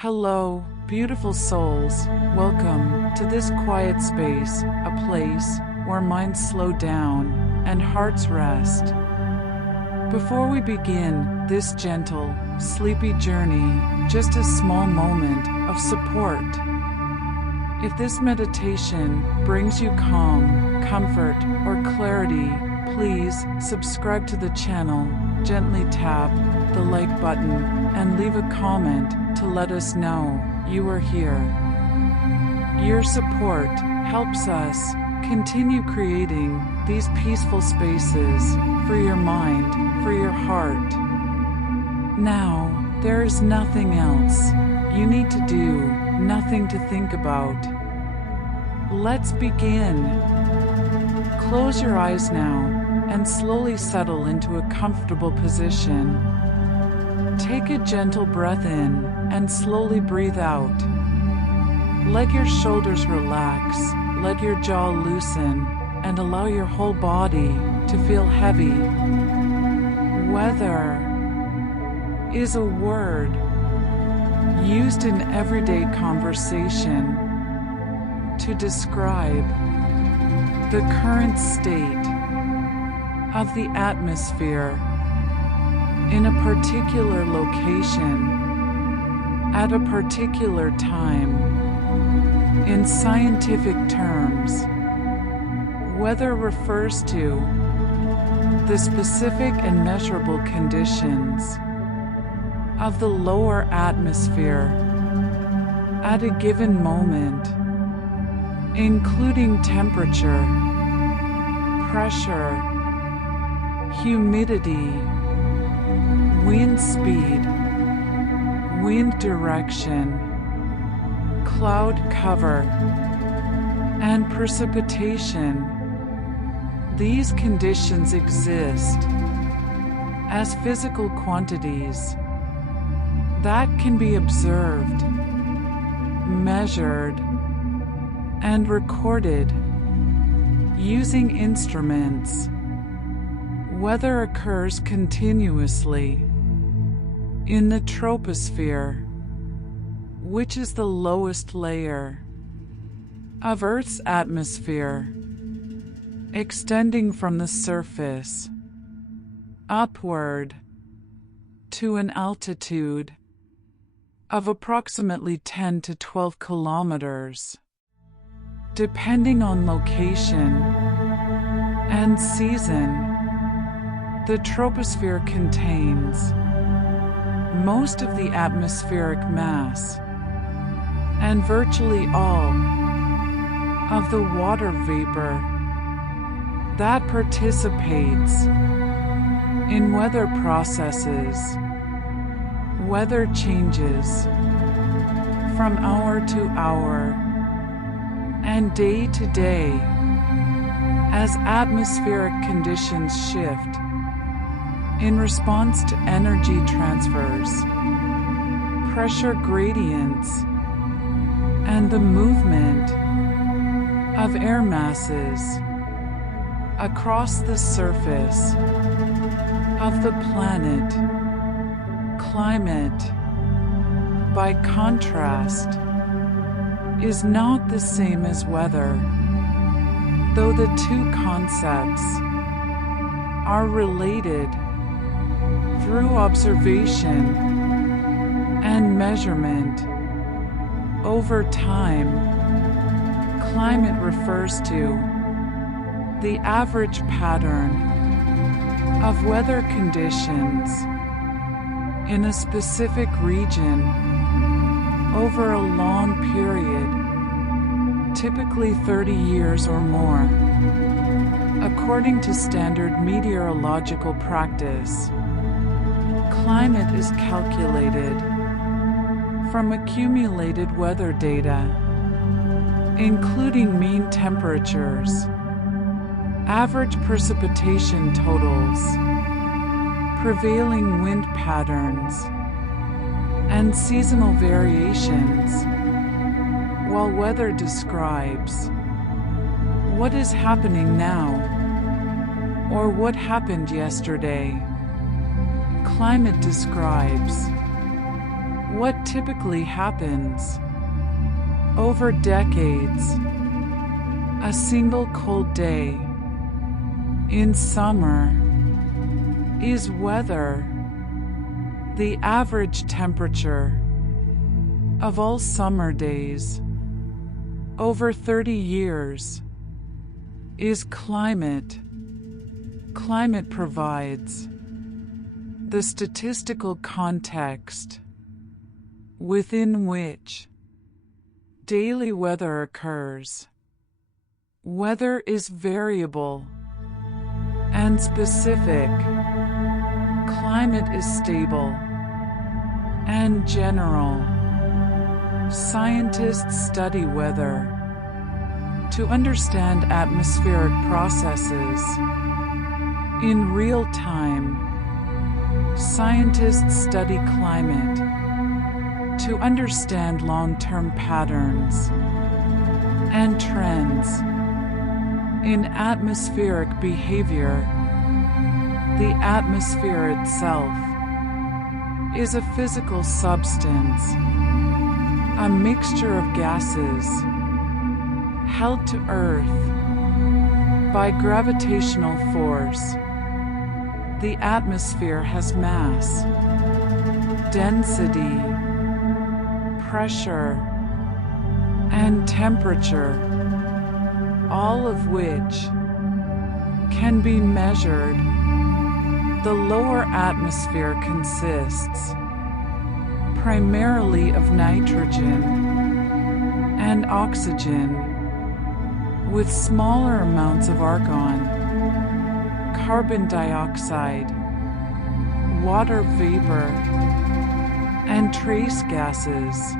Hello, beautiful souls. Welcome to this quiet space, a place where minds slow down and hearts rest. Before we begin this gentle, sleepy journey, just a small moment of support. If this meditation brings you calm, comfort, or clarity, please subscribe to the channel, gently tap the like button, and leave a comment to let us know you are here. Your support helps us continue creating these peaceful spaces for your mind, for your heart. Now, there is nothing else you need to do, nothing to think about. Let's begin. Close your eyes now and slowly settle into a comfortable position. Take a gentle breath in and slowly breathe out. Let your shoulders relax, let your jaw loosen, and allow your whole body to feel heavy. Weather is a word used in everyday conversation to describe the current state of the atmosphere in a particular location at a particular time. In scientific terms, weather refers to the specific and measurable conditions of the lower atmosphere at a given moment, including temperature, pressure, humidity, wind speed, wind direction, cloud cover, and precipitation. These conditions exist as physical quantities that can be observed, measured, and recorded using instruments. Weather occurs continuously in the troposphere, which is the lowest layer of Earth's atmosphere, extending from the surface upward to an altitude of approximately 10 to 12 kilometers. Depending on location and season, the troposphere contains most of the atmospheric mass and virtually all of the water vapor that participates in weather processes. Weather changes from hour to hour and day to day as atmospheric conditions shift in response to energy transfers, pressure gradients, and the movement of air masses across the surface of the planet. Climate, by contrast, is not the same as weather, though the two concepts are related through observation and measurement. Over time, climate refers to the average pattern of weather conditions in a specific region over a long period, typically 30 years or more. According to standard meteorological practice, climate is calculated from accumulated weather data, including mean temperatures, average precipitation totals, prevailing wind patterns, and seasonal variations, while weather describes what is happening now or what happened yesterday. Climate describes What typically happens? Over decades, a single cold day in summer is weather. The average temperature of all summer days over 30 years is climate. Climate provides the statistical context within which daily weather occurs. Weather is variable and specific. Climate is stable and general. Scientists study weather to understand atmospheric processes in real time. Scientists study climate to understand long-term patterns and trends in atmospheric behavior. The atmosphere itself is a physical substance, a mixture of gases held to Earth by gravitational force. The atmosphere has mass, density, pressure, and temperature, all of which can be measured. The lower atmosphere consists primarily of nitrogen and oxygen, with smaller amounts of argon, carbon dioxide, water vapor, and trace gases.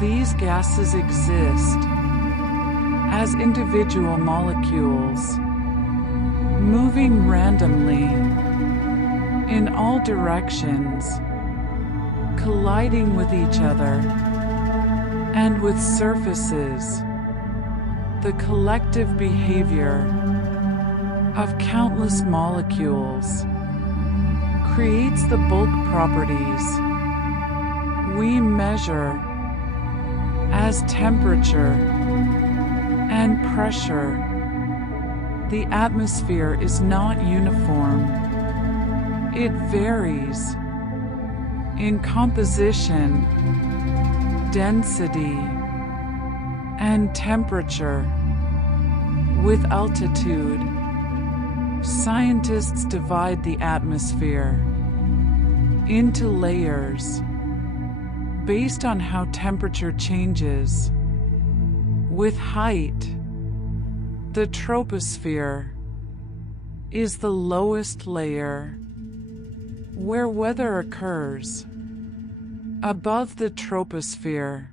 These gases exist as individual molecules, moving randomly in all directions, colliding with each other and with surfaces. The collective behavior of countless molecules creates the bulk properties we measure as temperature and pressure. The atmosphere is not uniform. It varies in composition, density, and temperature. With altitude, scientists divide the atmosphere into layers based on how temperature changes. With height, the troposphere is the lowest layer where weather occurs. Above the troposphere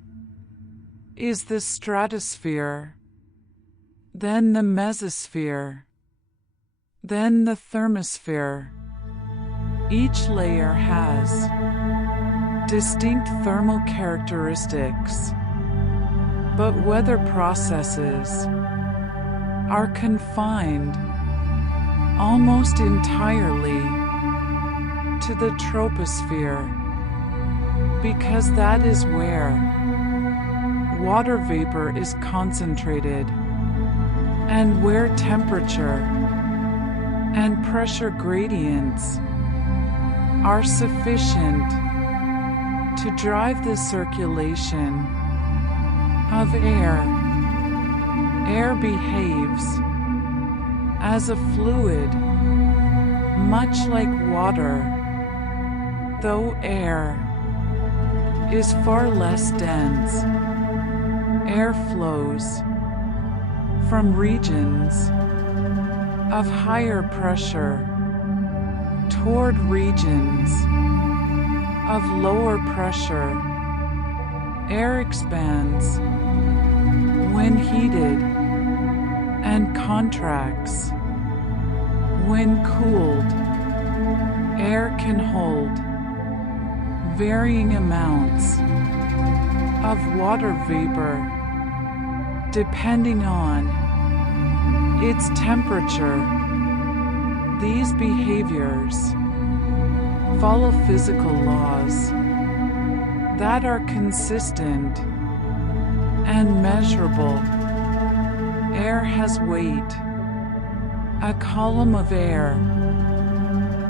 is the stratosphere, then the mesosphere, then the thermosphere. Each layer has distinct thermal characteristics, but weather processes are confined almost entirely to the troposphere, because that is where water vapor is concentrated and where temperature and pressure gradients are sufficient to drive the circulation of air. Air behaves as a fluid, much like water, though air is far less dense. Air flows from regions of higher pressure toward regions of lower pressure. Air expands when heated and contracts when cooled. Air can hold varying amounts of water vapor depending on its temperature. These behaviors follow physical laws that are consistent and measurable. Air has weight. A column of air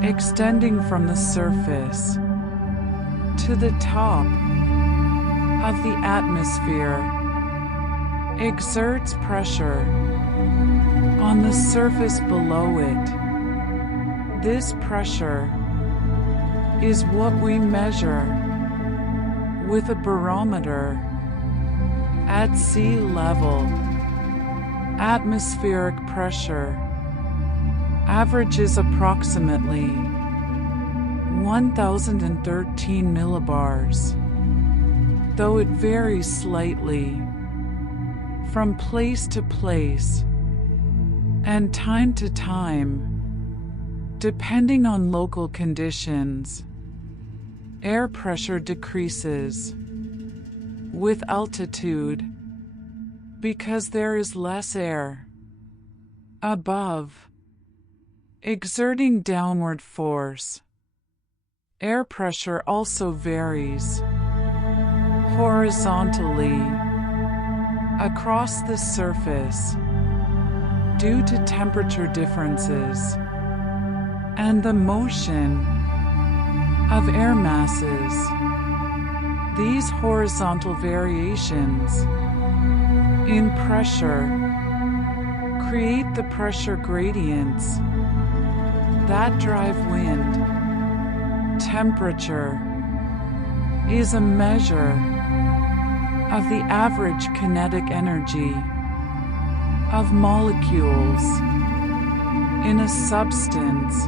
extending from the surface to the top of the atmosphere exerts pressure on the surface below it. This pressure is what we measure with a barometer at sea level. Atmospheric pressure averages approximately 1013 millibars, though it varies slightly from place to place and time to time, depending on local conditions. Air pressure decreases with altitude because there is less air above, exerting downward force. Air pressure also varies horizontally across the surface due to temperature differences and the motion of air masses. These horizontal variations in pressure create the pressure gradients that drive wind. Temperature is a measure of the average kinetic energy of molecules in a substance.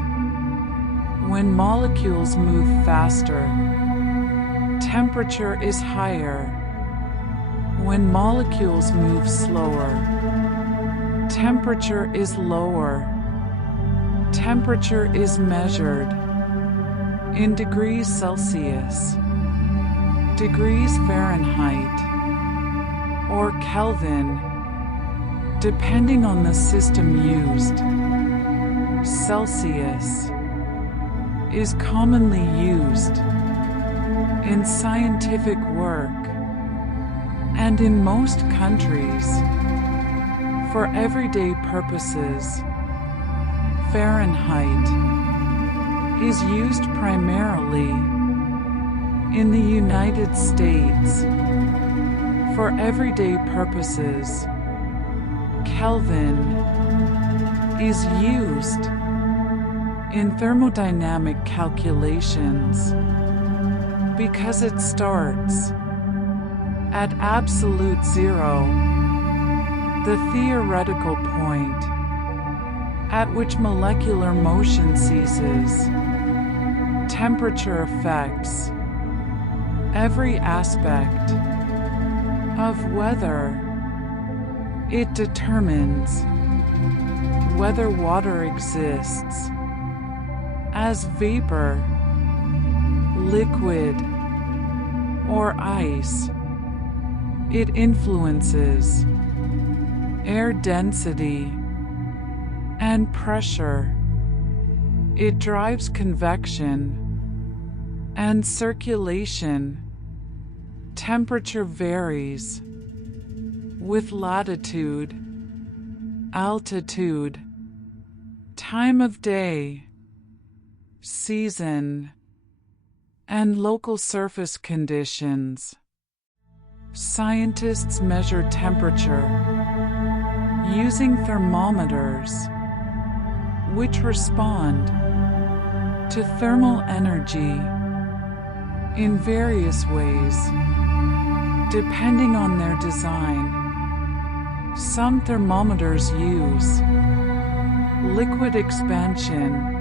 When molecules move faster, temperature is higher. When molecules move slower, temperature is lower. Temperature is measured in degrees Celsius, degrees Fahrenheit, or Kelvin, depending on the system used. Celsius is commonly used in scientific work and in most countries for everyday purposes. Fahrenheit is used primarily in the United States for everyday purposes. Kelvin is used in thermodynamic calculations because it starts at absolute zero, the theoretical point at which molecular motion ceases. Temperature affects every aspect of weather. It determines whether water exists as vapor, liquid, or ice. It influences air density and pressure. It drives convection and circulation. Temperature varies with latitude, altitude, time of day, season, and local surface conditions. Scientists measure temperature using thermometers, which respond to thermal energy in various ways, depending on their design. Some thermometers use liquid expansion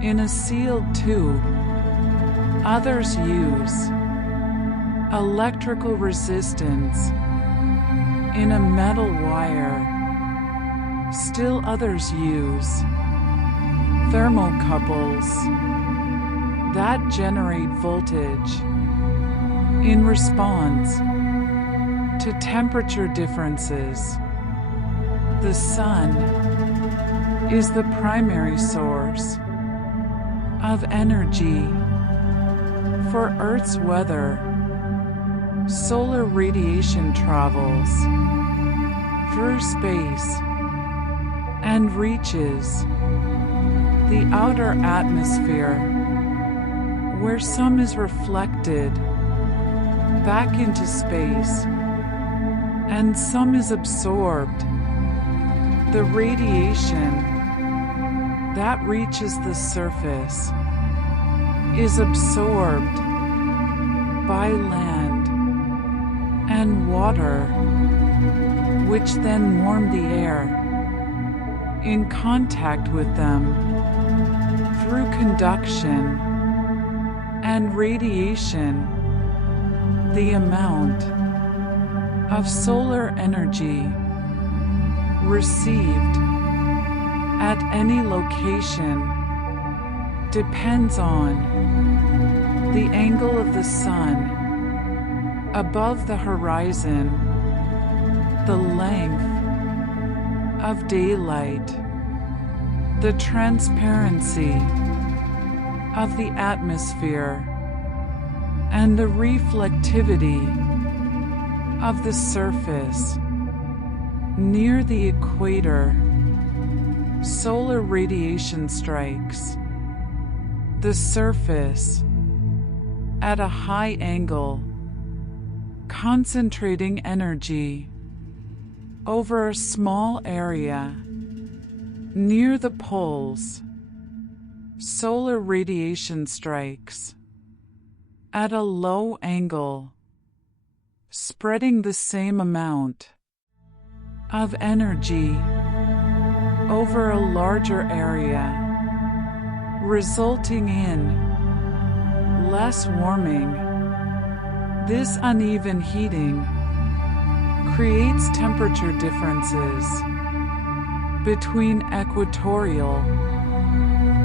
in a sealed tube. Others use electrical resistance in a metal wire. Still others use thermocouples that generate voltage in response to temperature differences. The sun is the primary source of energy for Earth's weather. Solar radiation travels through space and reaches the outer atmosphere, where some is reflected back into space and some is absorbed. The radiation that reaches the surface is absorbed by land and water, which then warm the air in contact with them through conduction and radiation. The amount of solar energy received at any location depends on the angle of the sun above the horizon, the length of daylight, the transparency of the atmosphere, and the reflectivity of the surface. Near the equator, solar radiation strikes the surface at a high angle, concentrating energy over a small area. Near the poles, solar radiation strikes at a low angle, spreading the same amount of energy over a larger area, resulting in less warming. This uneven heating creates temperature differences between equatorial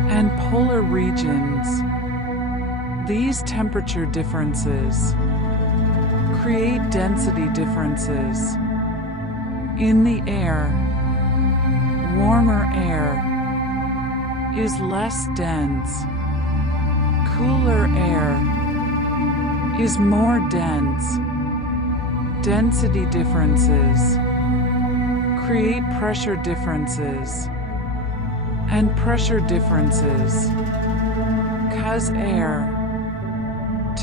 and polar regions. These temperature differences create density differences in the air. Warmer air is less dense. Cooler air is more dense. Density differences create pressure differences, and pressure differences cause air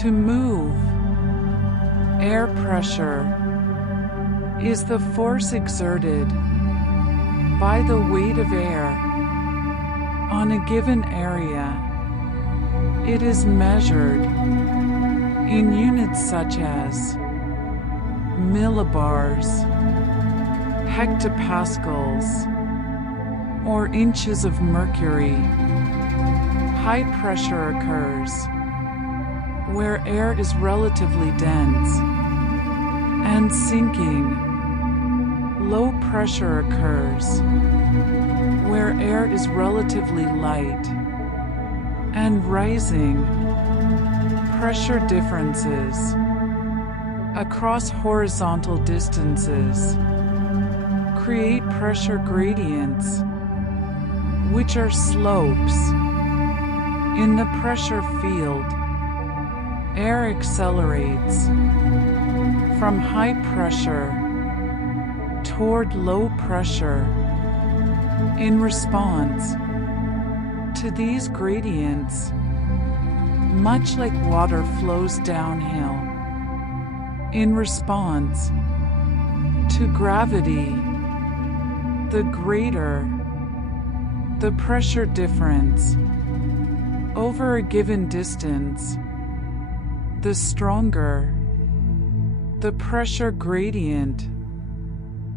to move. Air pressure is the force exerted by the weight of air on a given area. It is measured in units such as millibars, hectopascals, or inches of mercury. High pressure occurs where air is relatively dense and sinking. Low pressure occurs where air is relatively light and rising. Pressure differences across horizontal distances create pressure gradients, which are slopes. In the pressure field, air accelerates from high pressure toward low pressure. In response to these gradients, much like water flows downhill, in response to gravity, the greater the pressure difference over a given distance, the stronger the pressure gradient,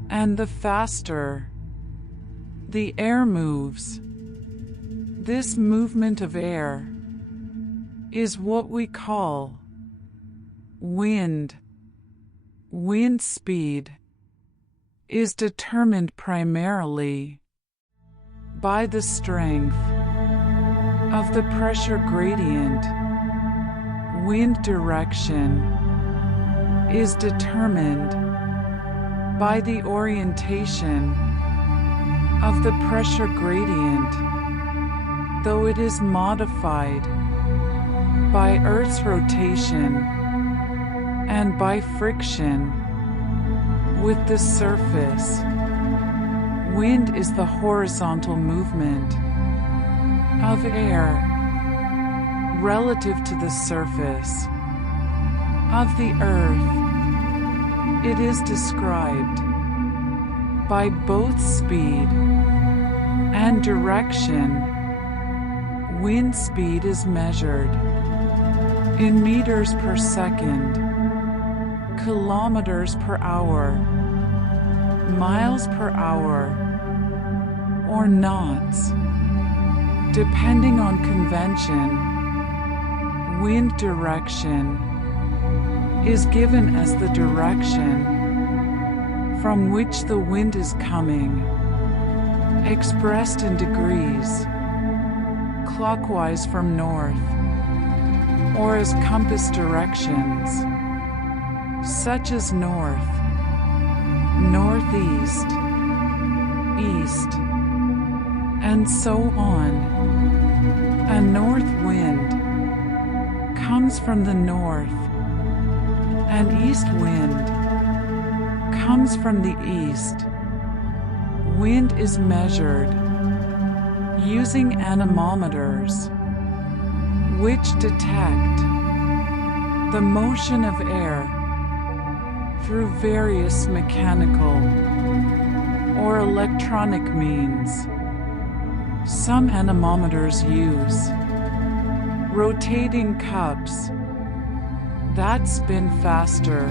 and the faster the air moves. This movement of air is what we call wind. Wind speed is determined primarily by the strength of the pressure gradient. Wind direction is determined by the orientation of the pressure gradient, though it is modified by Earth's rotation. and by friction with the surface. Wind is the horizontal movement of air relative to the surface of the earth. It is described by both speed and direction. Wind speed is measured in meters per second, kilometers per hour, miles per hour, or knots. Depending on convention, wind direction is given as the direction from which the wind is coming, expressed in degrees, clockwise from north, or as compass directions, such as north, northeast, east, and so on. A north wind comes from the north. An east wind comes from the east. Wind is measured using anemometers, which detect the motion of air through various mechanical or electronic means. Some anemometers use rotating cups that spin faster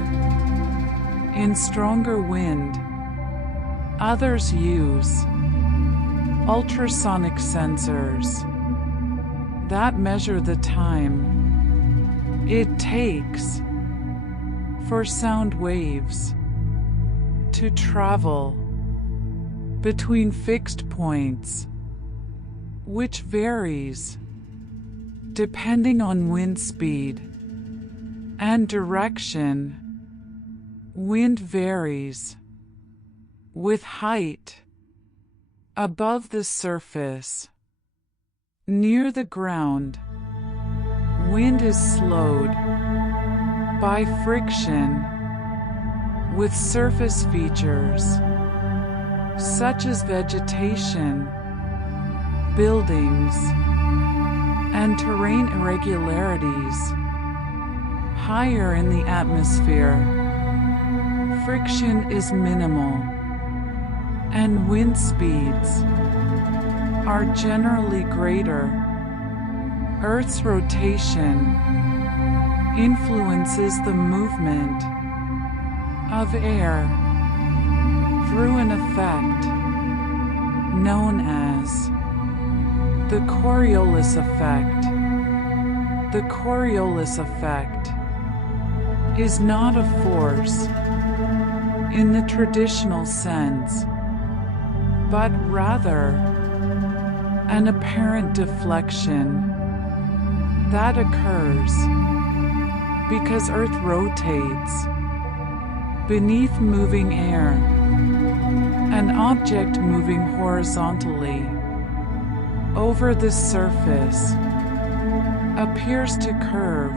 in stronger wind. Others use ultrasonic sensors that measure the time it takes for sound waves to travel between fixed points, which varies depending on wind speed and direction. Wind varies with height above the surface. Near the ground, wind is slowed by friction with surface features such as vegetation, buildings, and terrain irregularities. Higher in the atmosphere, friction is minimal, and wind speeds are generally greater. Earth's rotation influences the movement of air through an effect known as the Coriolis effect. The Coriolis effect is not a force in the traditional sense, but rather an apparent deflection that occurs because Earth rotates beneath moving air. An object moving horizontally over the surface appears to curve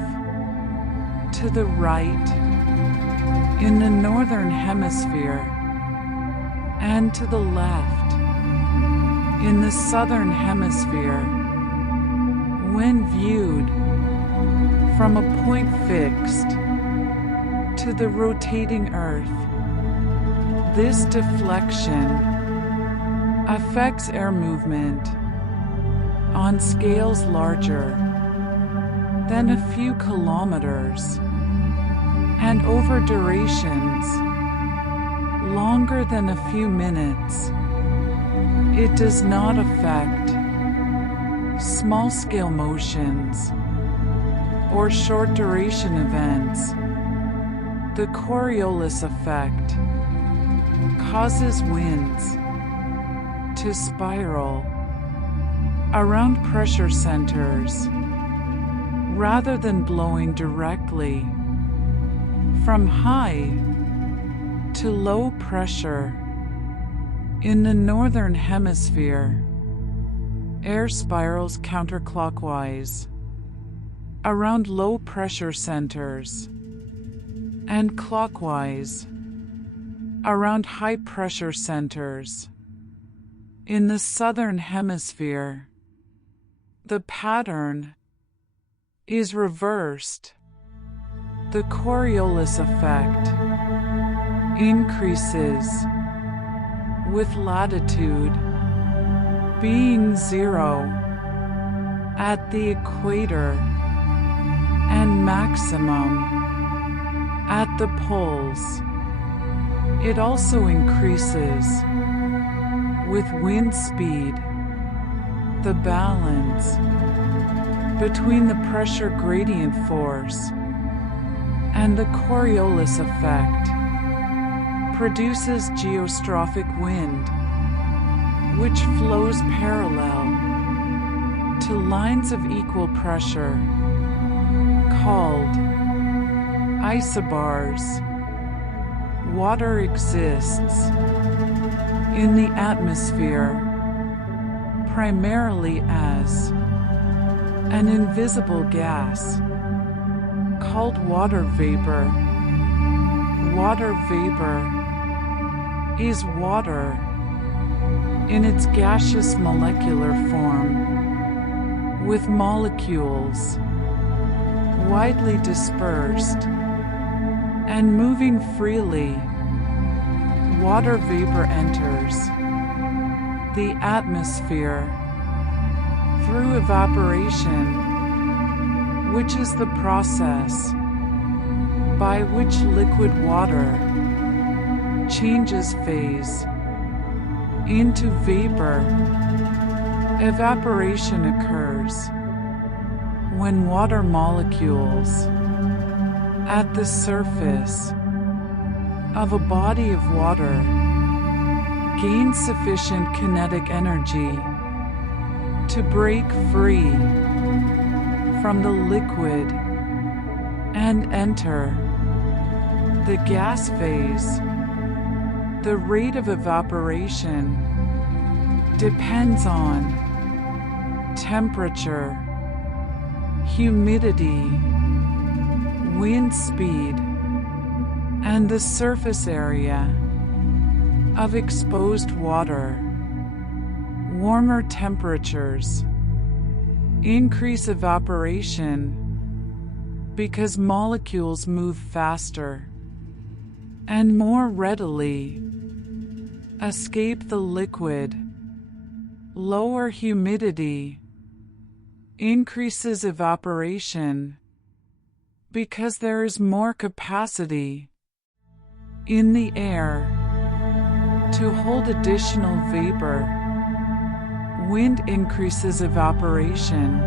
to the right in the northern hemisphere and to the left in the southern hemisphere. When viewed from a point fixed to the rotating Earth, this deflection affects air movement on scales larger than a few kilometers and over durations longer than a few minutes. It does not affect small-scale motions or short-duration events. The Coriolis effect causes winds to spiral around pressure centers rather than blowing directly from high to low pressure. In the northern hemisphere, air spirals counterclockwise around low pressure centers. and clockwise around high-pressure centers. In the southern hemisphere, the pattern is reversed. The Coriolis effect increases with latitude being 0 at the equator and maximum at the poles. It also increases with wind speed. The balance between the pressure gradient force and the Coriolis effect produces geostrophic wind, which flows parallel to lines of equal pressure called isobars. Water exists in the atmosphere primarily as an invisible gas called water vapor. Water vapor is water in its gaseous molecular form, with molecules widely dispersed and moving freely. Water vapor enters the atmosphere through evaporation, which is the process by which liquid water changes phase into vapor. Evaporation occurs when water molecules at the surface of a body of water gain sufficient kinetic energy to break free from the liquid and enter the gas phase. The rate of evaporation depends on temperature, humidity, wind speed, and the surface area of exposed water. Warmer temperatures increase evaporation because molecules move faster and more readily escape the liquid. Lower humidity increases evaporation because there is more capacity in the air to hold additional vapor. Wind increases evaporation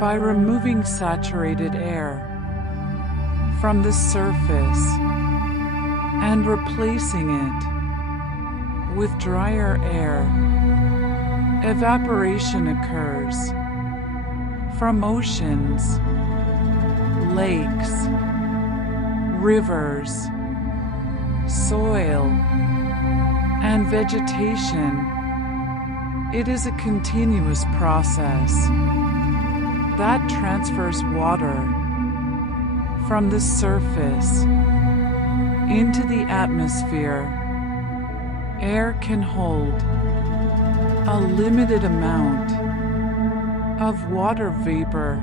by removing saturated air from the surface and replacing it with drier air. Evaporation occurs from oceans, lakes, rivers, soil, and vegetation. It is a continuous process that transfers water from the surface into the atmosphere. Air can hold a limited amount of water vapor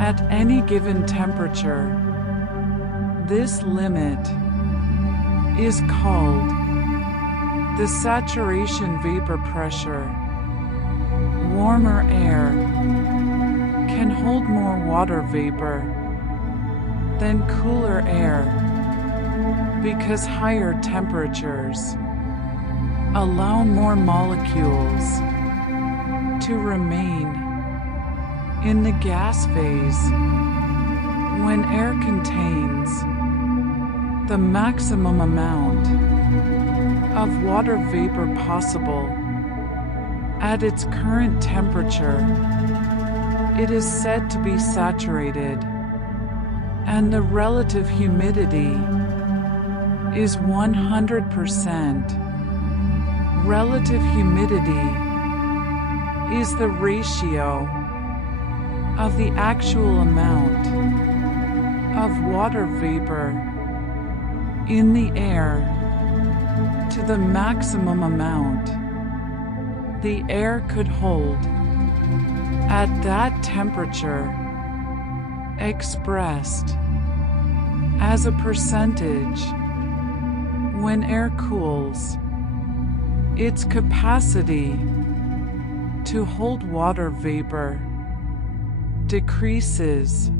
at any given temperature. This limit is called the saturation vapor pressure. Warmer air can hold more water vapor than cooler air because higher temperatures allow more molecules to remain in the gas phase. When air contains the maximum amount of water vapor possible at its current temperature, it is said to be saturated, and the relative humidity is 100%. Relative humidity is the ratio of the actual amount of water vapor in the air to the maximum amount the air could hold at that temperature, expressed as a percentage. When air cools, its capacity to hold water vapor decreases.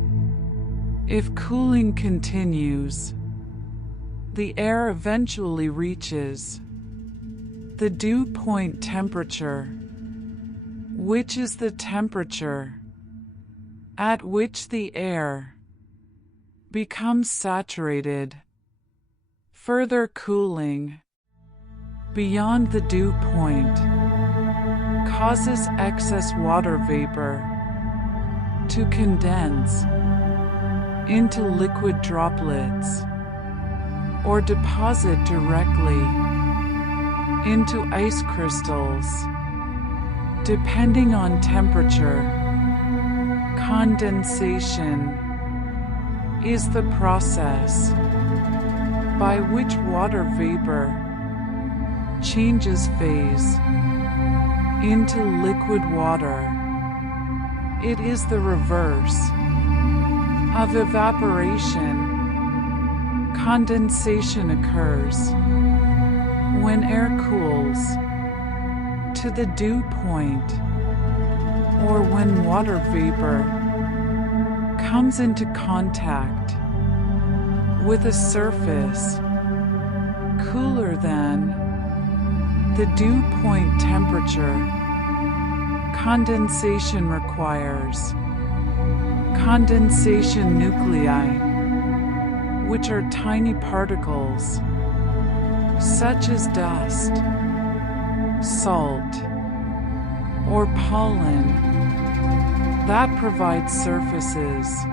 If cooling continues, the air eventually reaches the dew point temperature, which is the temperature at which the air becomes saturated. Further cooling beyond the dew point causes excess water vapor to condense into liquid droplets or deposit directly into ice crystals. Depending on temperature, condensation is the process by which water vapor changes phase into liquid water. It is the reverse of evaporation. Condensation occurs when air cools to the dew point, or when water vapor comes into contact with a surface cooler than the dew point temperature. Condensation requires condensation nuclei, which are tiny particles such as dust, salt, or pollen that provide surfaces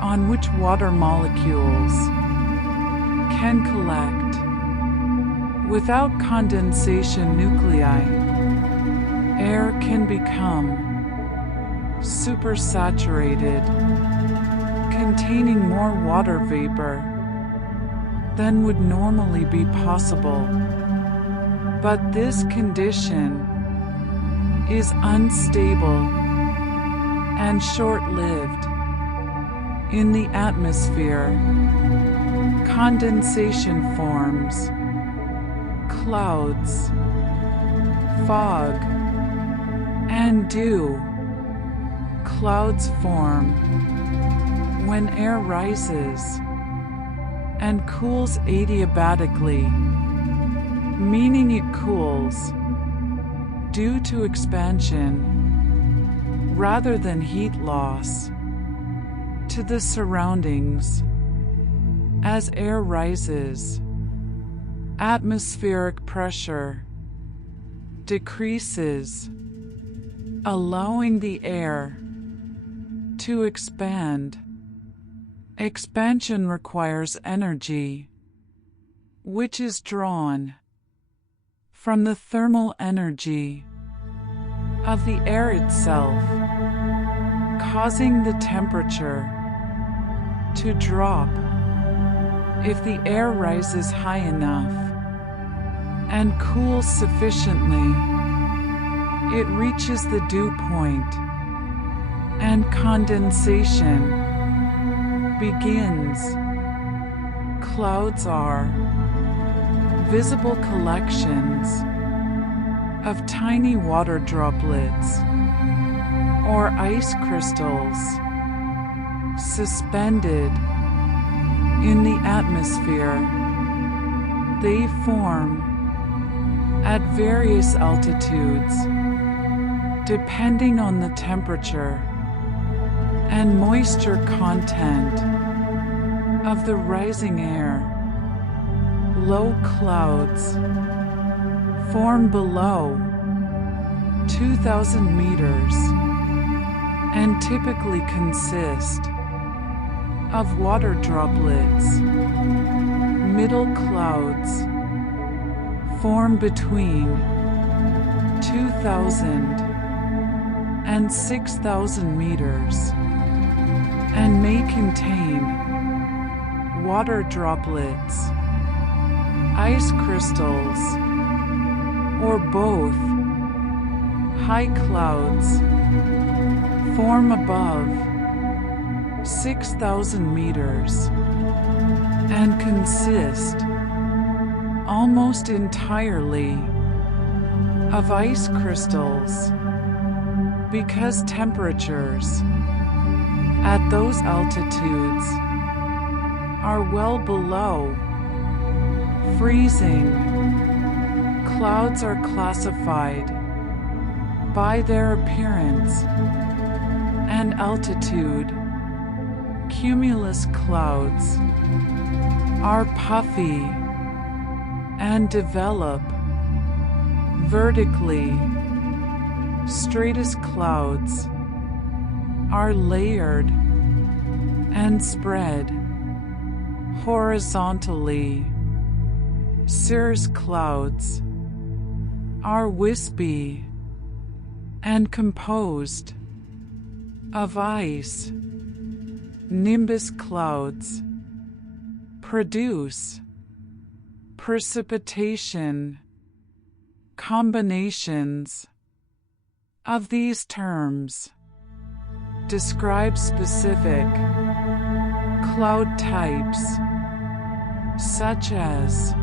on which water molecules can collect. Without condensation nuclei, air can become supersaturated, containing more water vapor than would normally be possible. But this condition is unstable and short-lived. In the atmosphere, condensation forms clouds, fog, and dew. Clouds form when air rises and cools adiabatically, meaning it cools due to expansion rather than heat loss to the surroundings. As air rises, atmospheric pressure decreases, allowing the air to expand. Expansion requires energy, which is drawn from the thermal energy of the air itself, causing the temperature to drop. If the air rises high enough and cools sufficiently, it reaches the dew point, and condensation begins. Clouds are visible collections of tiny water droplets or ice crystals suspended in the atmosphere. They form at various altitudes depending on the temperature and moisture content of the rising air. Low clouds form below 2,000 meters and typically consist of water droplets. Middle clouds form between 2,000 and 6,000 meters and may contain water droplets, ice crystals, or both. High clouds form above 6,000 meters and consist almost entirely of ice crystals because temperatures at those altitudes are well below freezing. Clouds are classified by their appearance and altitude. Cumulus clouds are puffy and develop vertically. Stratus clouds are layered and spread horizontally. Cirrus clouds are wispy and composed of ice. Nimbus clouds produce precipitation. Combinations of these terms describe specific cloud types, such as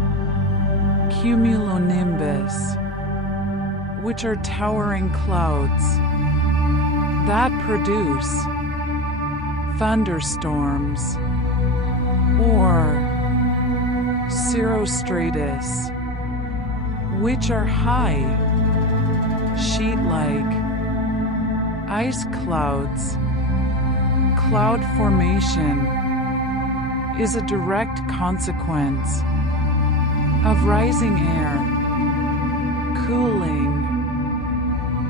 cumulonimbus, which are towering clouds that produce thunderstorms, or cirrostratus, which are high, sheet-like ice clouds. Cloud formation is a direct consequence of rising air, cooling,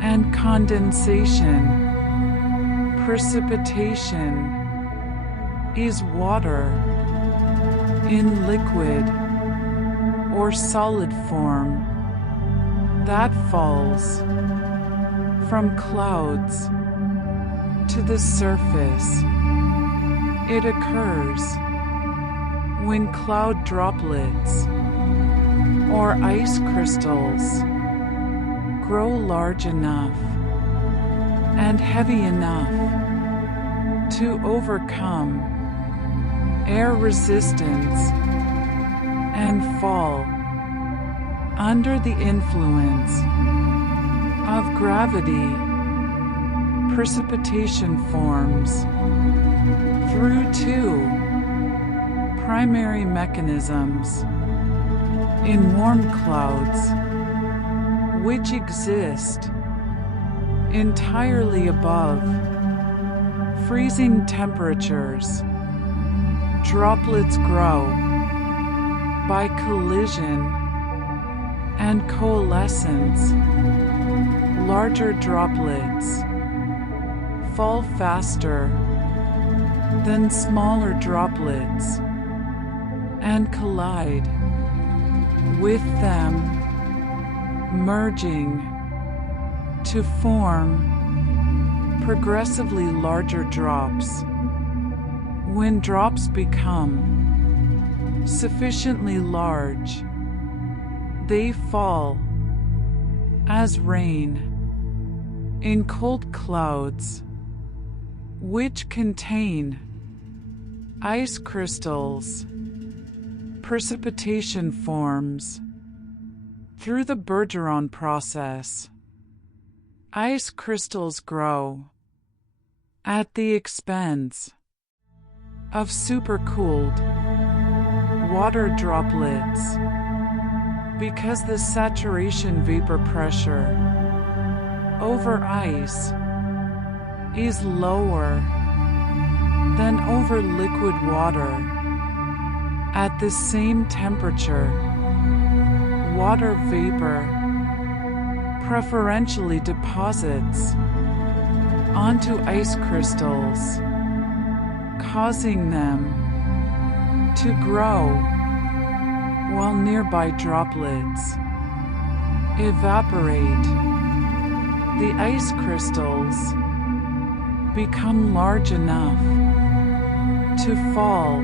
and condensation. Precipitation is water in liquid or solid form that falls from clouds to the surface. It occurs when cloud droplets or ice crystals grow large enough and heavy enough to overcome air resistance and fall under the influence of gravity. Precipitation forms through two primary mechanisms: in warm clouds, which exist entirely above freezing temperatures, droplets grow by collision and coalescence. Larger droplets fall faster than smaller droplets and collide with them, merging to form progressively larger drops. When drops become sufficiently large, they fall as rain. In cold clouds, which contain ice crystals, precipitation forms through the Bergeron process. Ice crystals grow at the expense of supercooled water droplets because the saturation vapor pressure over ice is lower than over liquid water. At the same temperature, water vapor preferentially deposits onto ice crystals, causing them to grow while nearby droplets evaporate. The ice crystals become large enough to fall,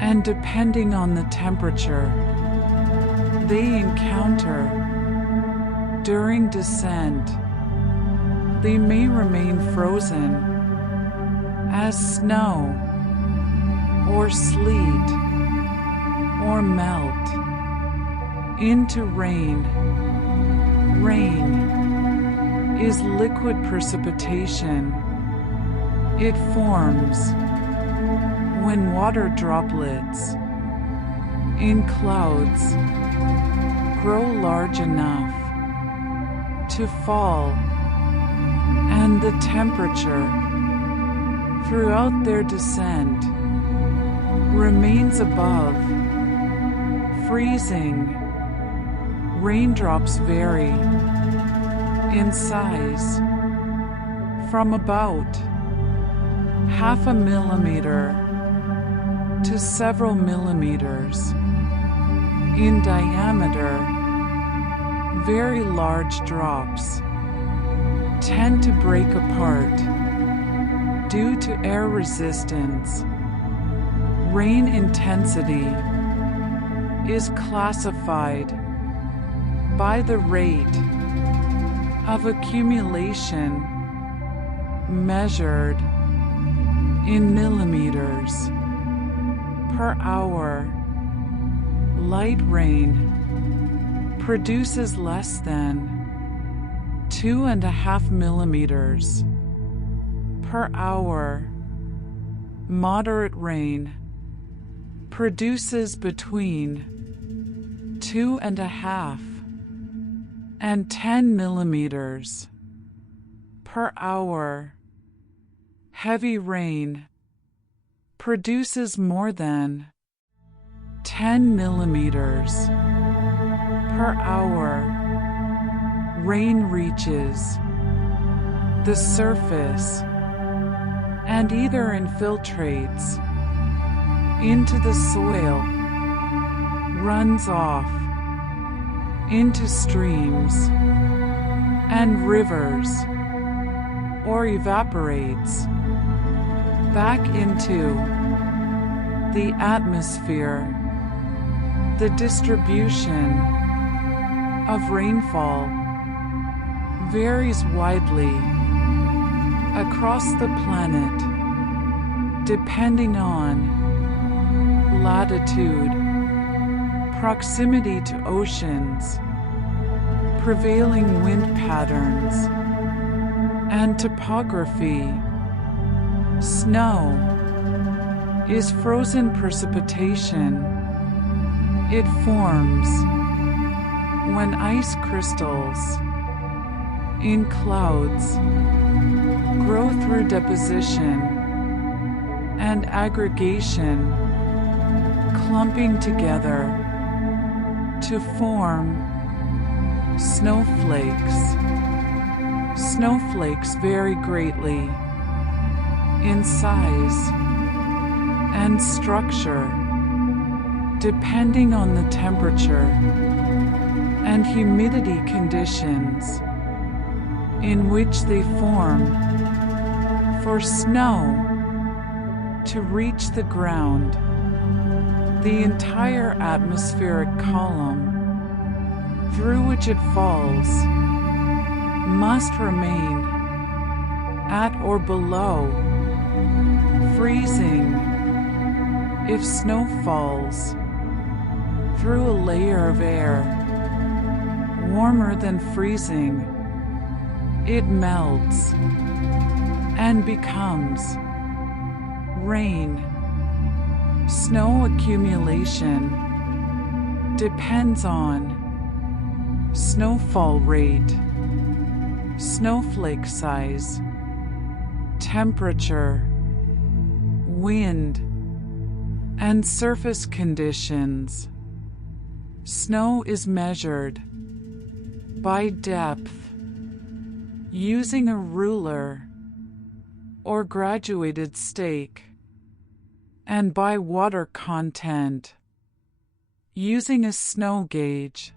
and depending on the temperature they encounter during descent, they may remain frozen as snow or sleet or melt into rain. Rain is liquid precipitation. It forms when water droplets in clouds grow large enough to fall, and the temperature throughout their descent remains above freezing. Raindrops vary in size from about half a millimeter to several millimeters in diameter. Very large drops tend to break apart due to air resistance. Rain intensity is classified by the rate of accumulation measured in millimeters per hour. Light rain produces less than 2.5 millimeters per hour. Moderate rain produces between 2.5 and 10 millimeters per hour. Heavy rain produces more than 10 millimeters per hour. Rain reaches the surface and either infiltrates into the soil, runs off into streams and rivers, or evaporates back into the atmosphere. The distribution of rainfall varies widely across the planet depending on latitude, proximity to oceans, prevailing wind patterns, and topography. Snow is frozen precipitation. It forms when ice crystals in clouds grow through deposition and aggregation, clumping together to form snowflakes. Snowflakes vary greatly in size and structure depending on the temperature and humidity conditions in which they form. For snow to reach the ground, the entire atmospheric column through which it falls must remain at or below freezing. If snow falls through a layer of air warmer than freezing, it melts and becomes rain. Snow accumulation depends on snowfall rate, snowflake size, temperature, wind, and surface conditions. Snow is measured by depth using a ruler or graduated stake, and by water content using a snow gauge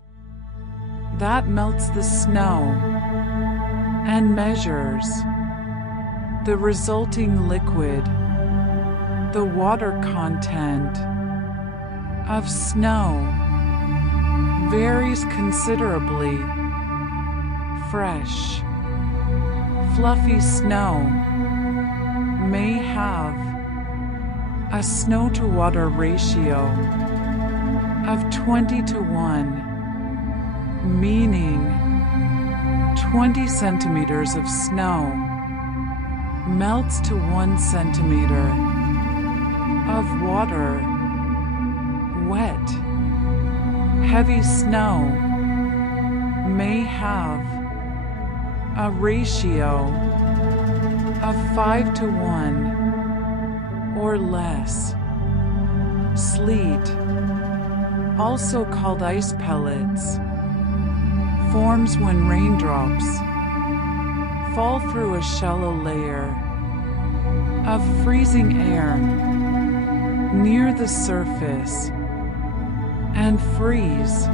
that melts the snow and measures the resulting liquid The water content of snow varies considerably. Fresh, fluffy snow may have a snow-to-water ratio of 20:1, meaning 20 centimeters of snow melts to 1 centimeter of water. Wet, heavy snow may have a ratio of 5:1 or less. Sleet, also called ice pellets, forms when raindrops fall through a shallow layer of freezing air near the surface and freeze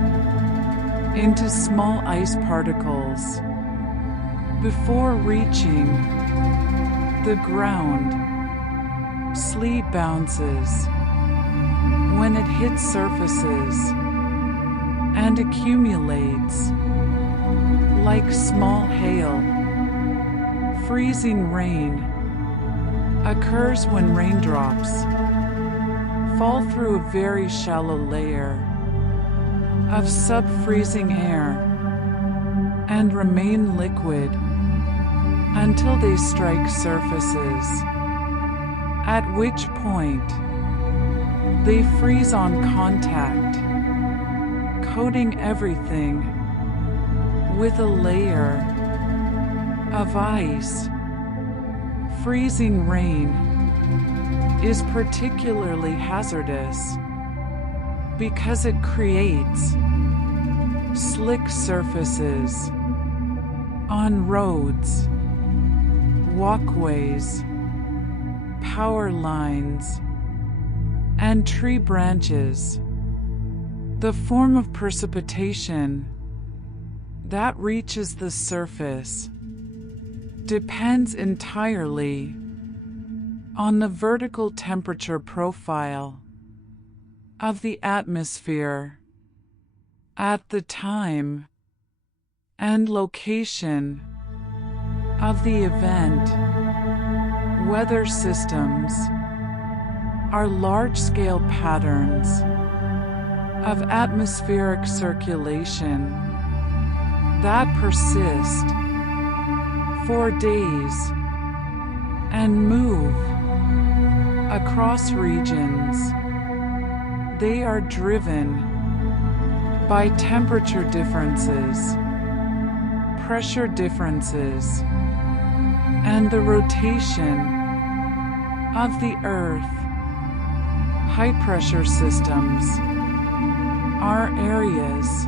into small ice particles before reaching the ground. Sleet bounces when it hits surfaces and accumulates like small hail. Freezing rain occurs when raindrops fall through a very shallow layer of sub-freezing air and remain liquid until they strike surfaces, at which point they freeze on contact, coating everything with a layer of ice. Freezing rain is particularly hazardous because it creates slick surfaces on roads, walkways, power lines, and tree branches. The form of precipitation that reaches the surface depends entirely on the vertical temperature profile of the atmosphere at the time and location of the event. Weather systems are large-scale patterns of atmospheric circulation that persist for days and move across regions. They are driven by temperature differences, pressure differences, and the rotation of the Earth. High-pressure systems are areas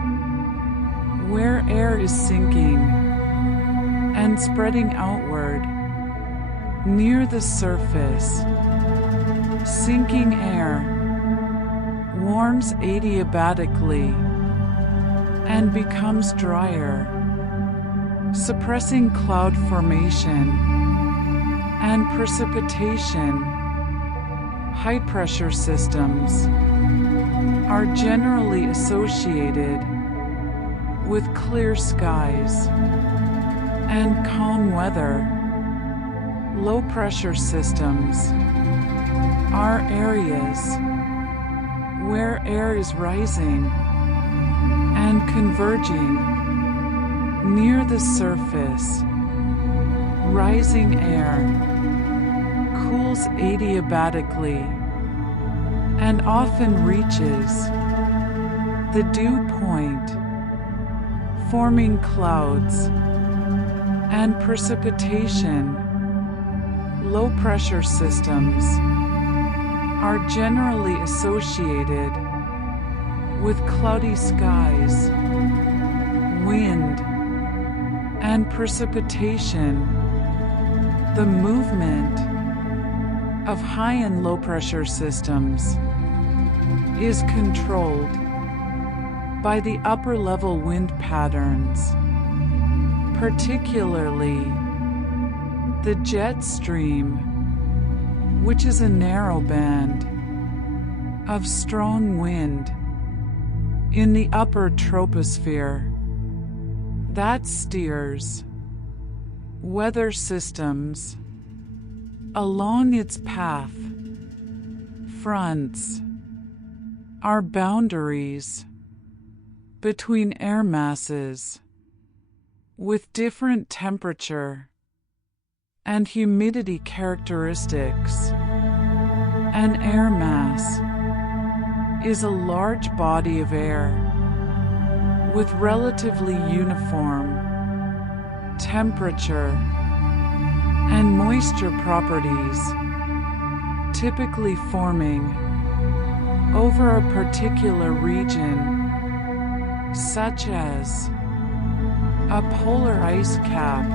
where air is sinking and spreading outward near the surface. Sinking air warms adiabatically and becomes drier, suppressing cloud formation and precipitation. High-pressure systems are generally associated with clear skies and calm weather. Low-pressure systems are areas where air is rising and converging near the surface. Rising air cools adiabatically and often reaches the dew point, forming clouds and precipitation. Low-pressure systems are generally associated with cloudy skies, wind, and precipitation. The movement of high and low pressure systems is controlled by the upper level wind patterns, particularly the jet stream, which is a narrow band of strong wind in the upper troposphere that steers weather systems along its path. Fronts are boundaries between air masses with different temperature and humidity characteristics. An air mass is a large body of air with relatively uniform temperature and moisture properties, typically forming over a particular region, such as a polar ice cap,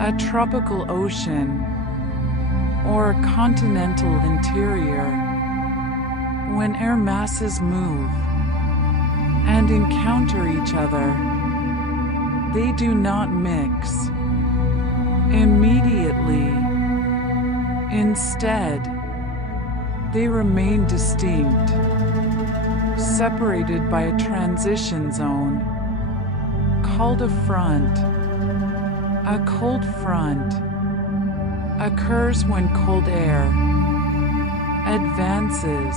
a tropical ocean, or a continental interior. When air masses move and encounter each other, they do not mix immediately. Instead, they remain distinct, separated by a transition zone called a front. A cold front occurs when cold air advances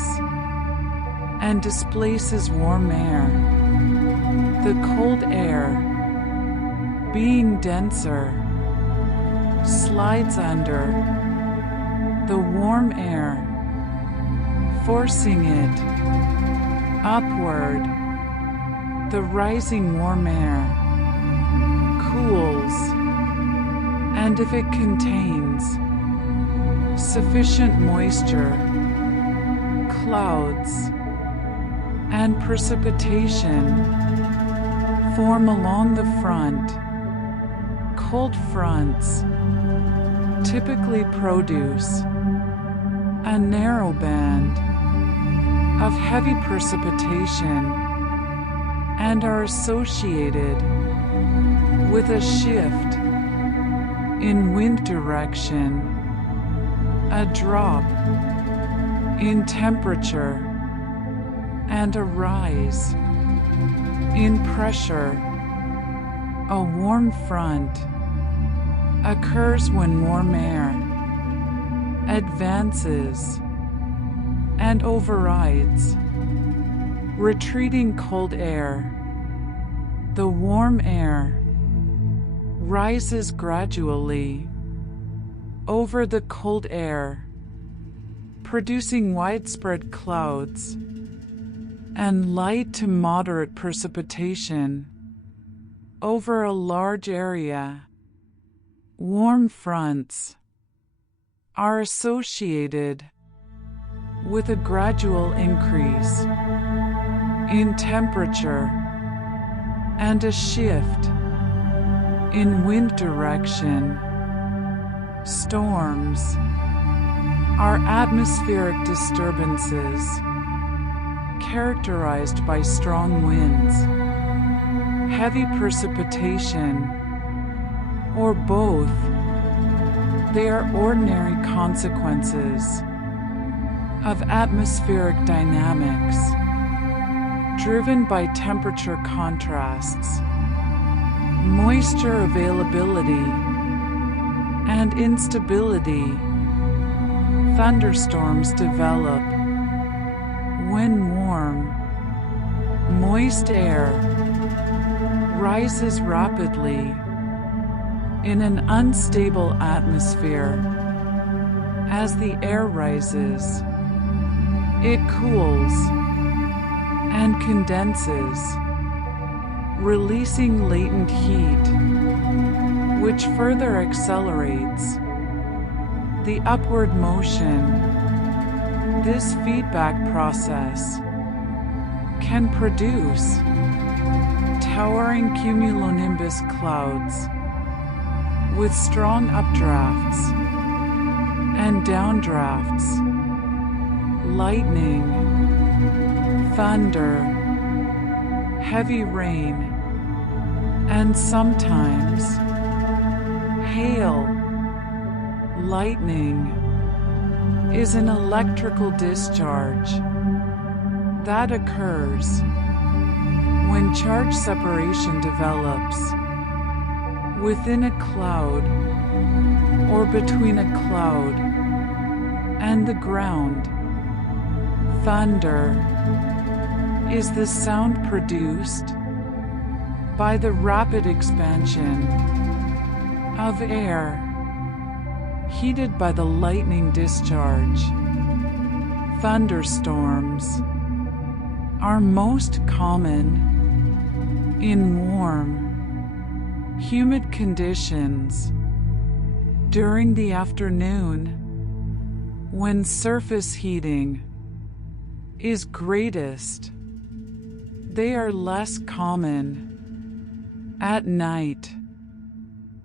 and displaces warm air. The cold air, being denser, slides under the warm air, forcing it upward. The rising warm air cools, and if it contains sufficient moisture, clouds and precipitation form along the front. Cold fronts typically produce a narrow band of heavy precipitation and are associated with a shift in wind direction, a drop in temperature, and a rise in pressure. A warm front occurs when warm air advances and overrides retreating cold air. The warm air rises gradually over the cold air, producing widespread clouds and light to moderate precipitation over a large area. Warm fronts are associated with a gradual increase in temperature and a shift in wind direction. Storms are atmospheric disturbances characterized by strong winds, heavy precipitation, or both. They are ordinary consequences of atmospheric dynamics driven by temperature contrasts, moisture availability, and instability. Thunderstorms develop when warm, moist air rises rapidly in an unstable atmosphere. As the air rises, it cools and condenses, releasing latent heat, which further accelerates the upward motion. This feedback process can produce towering cumulonimbus clouds with strong updrafts and downdrafts, lightning, thunder, heavy rain, and sometimes hail. Lightning is an electrical discharge that occurs when charge separation develops within a cloud or between a cloud and the ground. Thunder is the sound produced by the rapid expansion of air heated by the lightning discharge. Thunderstorms are most common in warm, humid conditions during the afternoon when surface heating is greatest. They are less common at night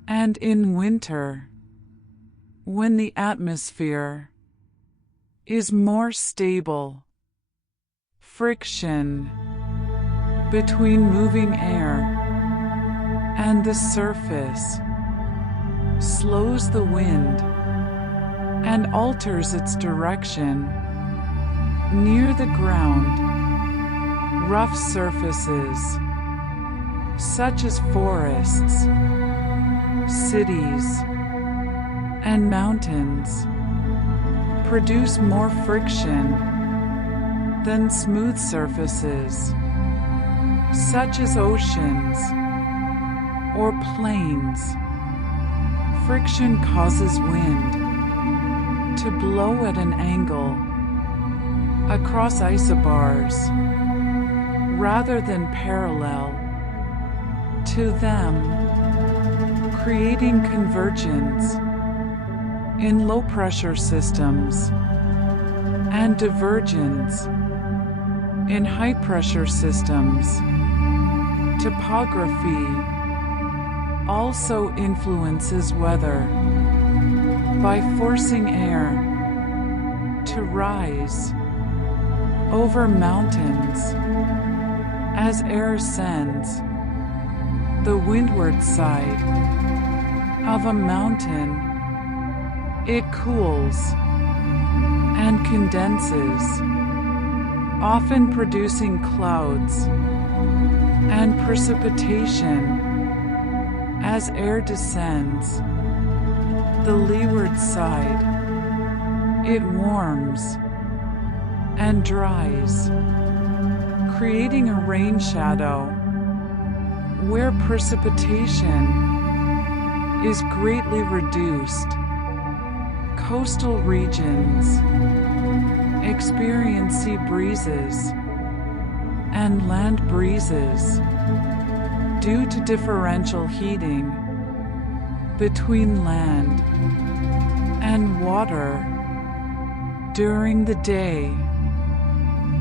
and in winter when the atmosphere is more stable. Friction between moving air and the surface slows the wind and alters its direction. Near the ground, rough surfaces such as forests, cities, and mountains produce more friction than smooth surfaces such as oceans or plains. Friction causes wind to blow at an angle across isobars rather than parallel to them, creating convergence in low-pressure systems and divergence in high-pressure systems. Topography also influences weather by forcing air to rise over mountains. As air ascends the windward side of a mountain, it cools and condenses, often producing clouds and precipitation. As air descends the leeward side, it warms and dries, creating a rain shadow where precipitation is greatly reduced. Coastal regions experience sea breezes and land breezes due to differential heating between land and water. During the day,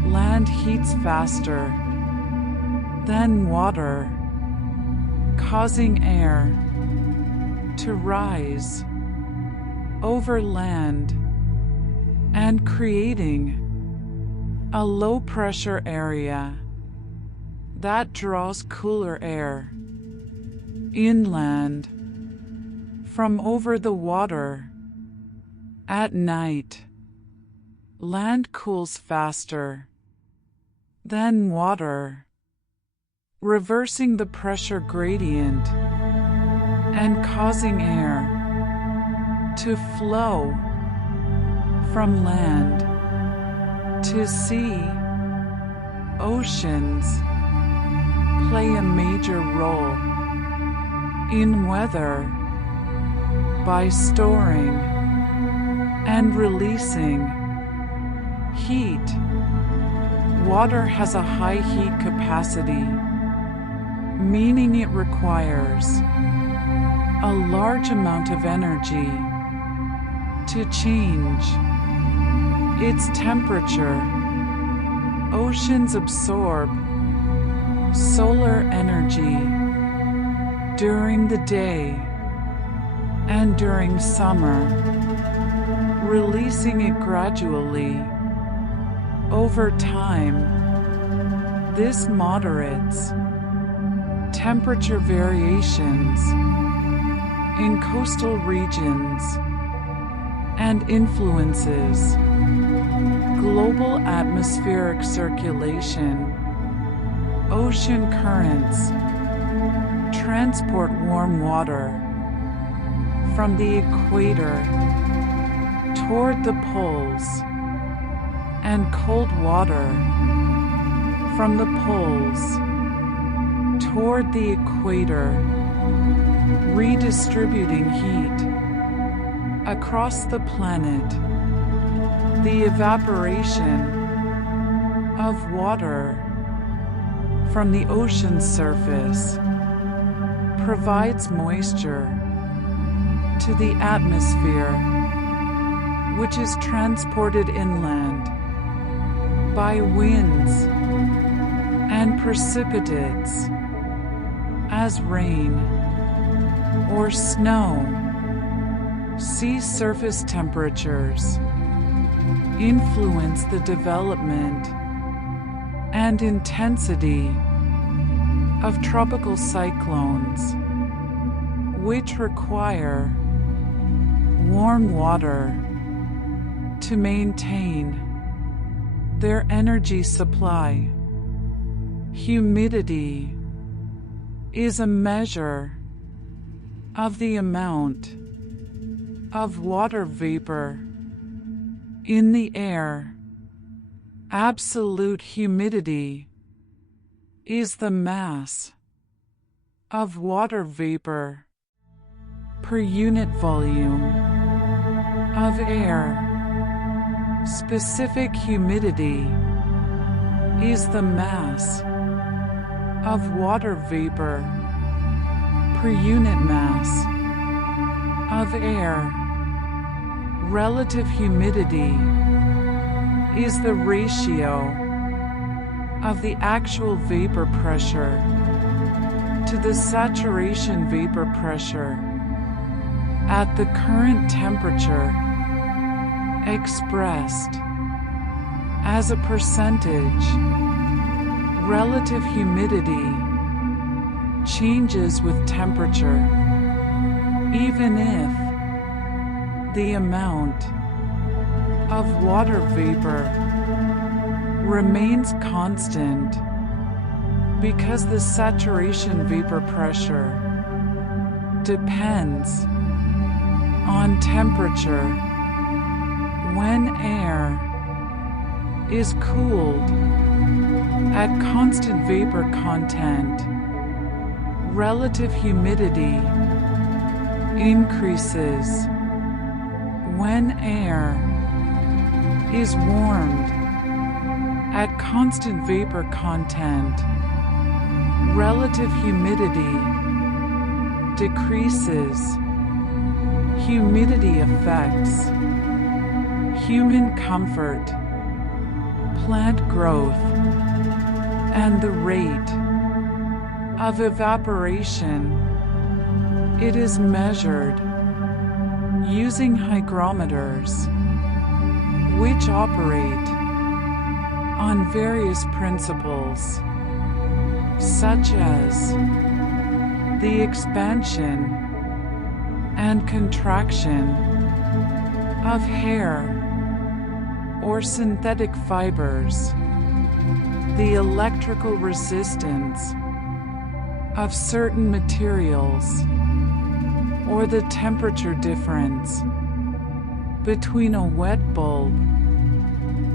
land heats faster than water, causing air to rise over land and creating a low-pressure area that draws cooler air inland from over the water. At night, land cools faster than water, reversing the pressure gradient and causing air to flow from land to sea. Oceans play a major role in weather by storing and releasing heat. Water has a high heat capacity, meaning it requires a large amount of energy to change its temperature. Oceans absorb solar energy during the day and during summer, releasing it gradually over time. This moderates temperature variations in coastal regions and influences global atmospheric circulation, ocean currents, transport warm water from the equator toward the poles, and cold water from the poles toward the equator, redistributing heat across the planet. The evaporation of water from the ocean surface provides moisture to the atmosphere, which is transported inland by winds and precipitates as rain or snow. Sea surface temperatures influence the development and intensity of tropical cyclones, which require warm water to maintain their energy supply. Humidity is a measure of the amount of water vapor in the air. Absolute humidity is the mass of water vapor per unit volume of air. Specific humidity is the mass of water vapor per unit mass of air. Relative humidity is the ratio of the actual vapor pressure to the saturation vapor pressure at the current temperature, expressed as a percentage. Relative humidity changes with temperature, even if the amount of water vapor remains constant, because the saturation vapor pressure depends on temperature. When air is cooled at constant vapor content, relative humidity increases. When air is warmed at constant vapor content, relative humidity decreases. Humidity affects human comfort, plant growth, and the rate of evaporation. It is measured using hygrometers, which operate on various principles, such as the expansion and contraction of hair or synthetic fibers, the electrical resistance of certain materials, or the temperature difference between a wet bulb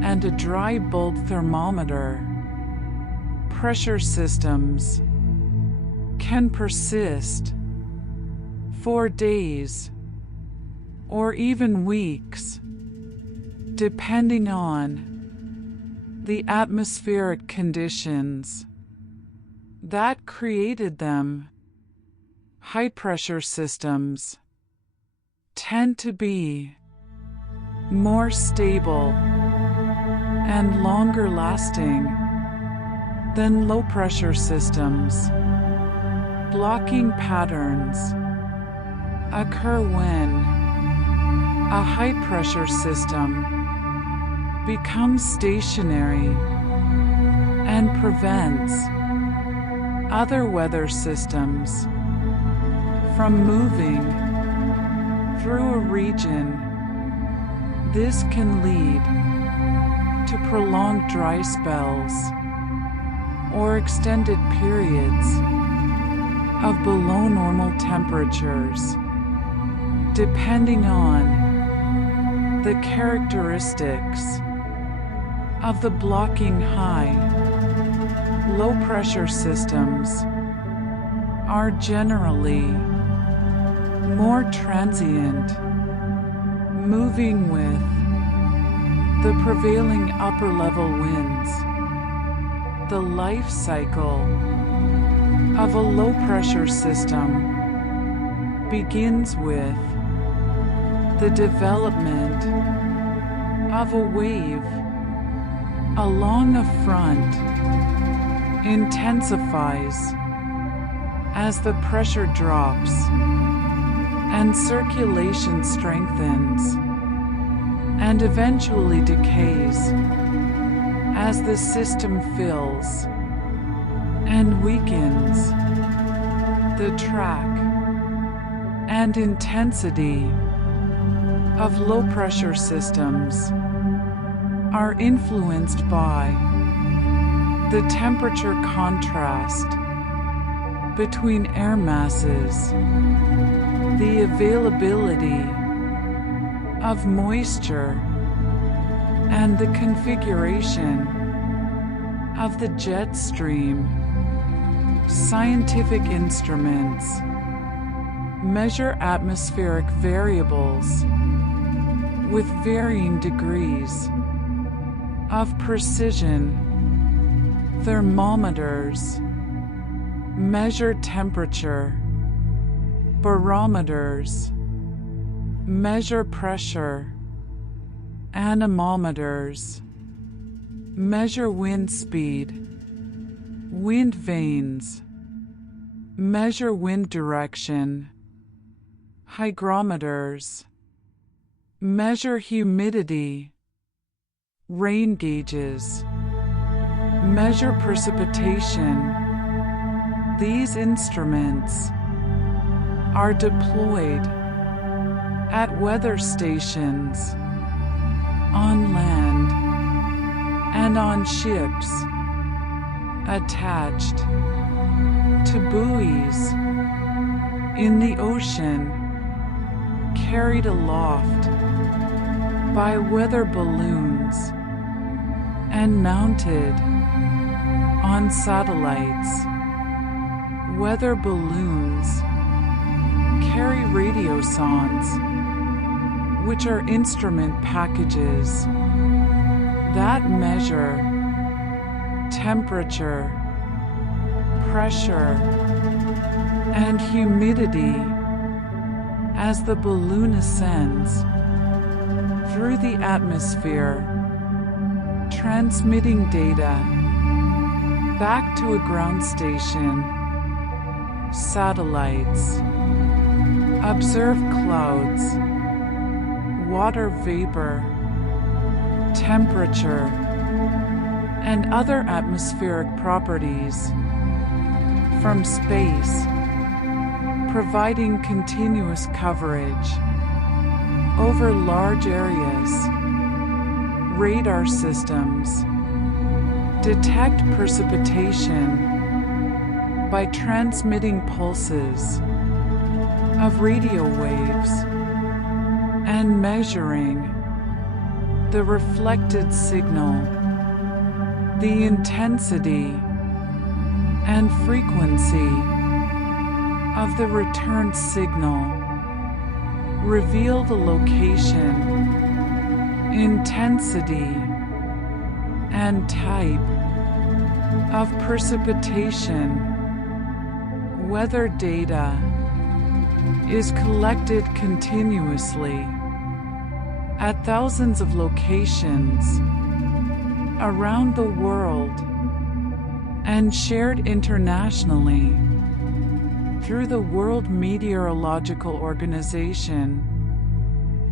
and a dry bulb thermometer. Pressure systems can persist for days or even weeks, depending on the atmospheric conditions that created them. High-pressure systems tend to be more stable and longer-lasting than low-pressure systems. Blocking patterns occur when a high-pressure system becomes stationary and prevents other weather systems from moving through a region This can lead to prolonged dry spells or extended periods of below normal temperatures, depending on the characteristics of the blocking high, low pressure systems are generally more transient, moving with the prevailing upper level winds. The life cycle of a low pressure system begins with the development of a wave along a front, intensifies as the pressure drops and circulation strengthens, and eventually decays as the system fills and weakens. The track and intensity of low pressure systems are influenced by the temperature contrast between air masses, the availability of moisture, and the configuration of the jet stream. Scientific instruments measure atmospheric variables with varying degrees of precision. Thermometers measure temperature. Barometers measure pressure. Anemometers measure wind speed. Wind vanes measure wind direction. Hygrometers measure humidity. Rain gauges measure precipitation. These instruments are deployed at weather stations, on land, and on ships, attached to buoys in the ocean, carried aloft by weather balloons, and mounted on satellites. Weather balloons carry radiosondes, which are instrument packages that measure temperature, pressure, and humidity as the balloon ascends through the atmosphere, transmitting data back to a ground station. Satellites observe clouds, water vapor, temperature, and other atmospheric properties from space, providing continuous coverage over large areas. Radar systems detect precipitation by transmitting pulses of radio waves and measuring the reflected signal. The intensity and frequency of the returned signal reveal the location, intensity, and type of precipitation. Weather data is collected continuously at thousands of locations around the world and shared internationally through the World Meteorological Organization.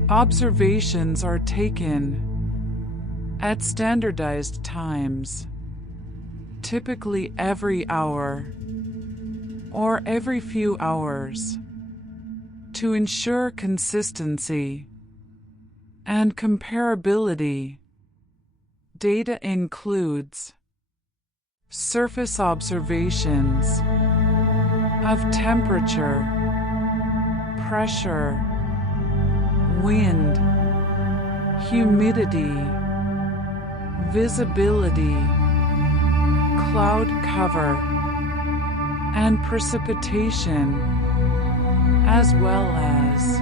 Observations are taken at standardized times, typically every hour or every few hours, to ensure consistency and comparability. Data includes surface observations of temperature, pressure, wind, humidity, visibility, cloud cover, and precipitation, as well as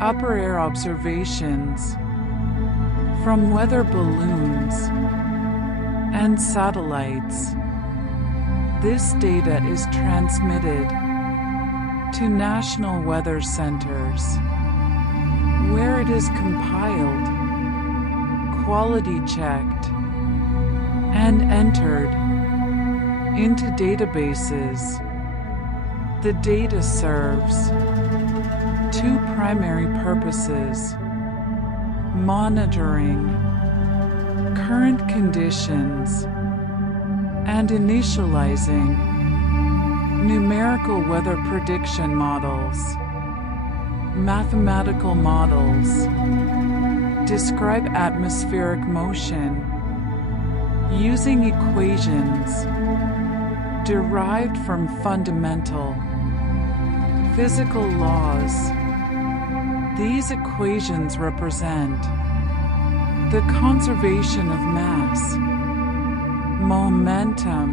upper air observations from weather balloons and satellites. This data is transmitted to national weather centers, where it is compiled, quality checked, and entered into databases. The data serves two primary purposes: monitoring current conditions and initializing numerical weather prediction models. Mathematical models describe atmospheric motion using equations derived from fundamental physical laws. These equations represent the conservation of mass, momentum,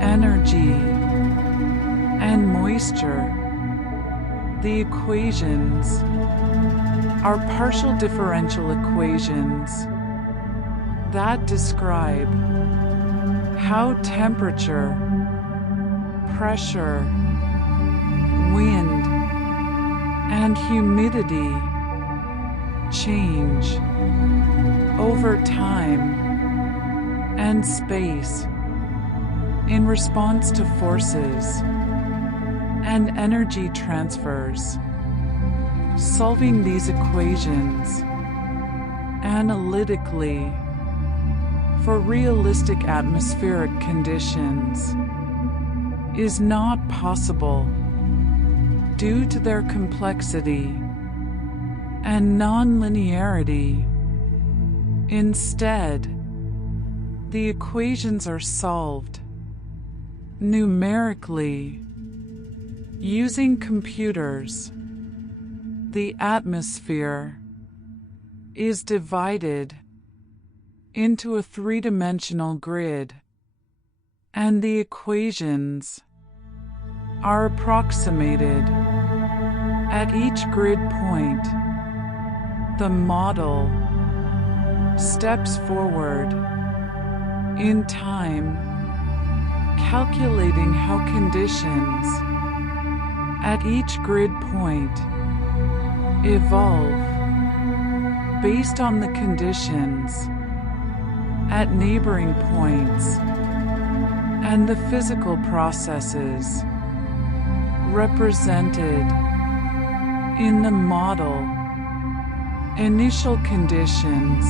energy, and moisture. The equations are partial differential equations that describe how temperature, pressure, wind, and humidity change over time and space in response to forces and energy transfers. Solving these equations analytically for realistic atmospheric conditions is not possible due to their complexity and non-linearity. Instead, the equations are solved numerically using computers. The atmosphere is divided into a three-dimensional grid, and the equations are approximated at each grid point. The model steps forward in time, calculating how conditions at each grid point evolve based on the conditions at neighboring points and the physical processes represented in the model. Initial conditions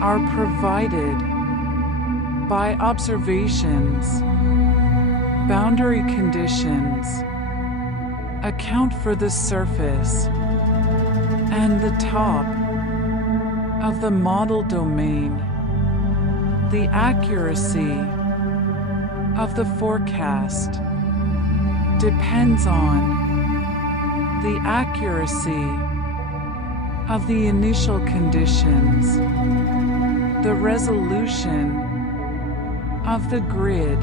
are provided by observations. Boundary conditions account for the surface and the top of the model domain. The accuracy of the forecast depends on the accuracy of the initial conditions, the resolution of the grid,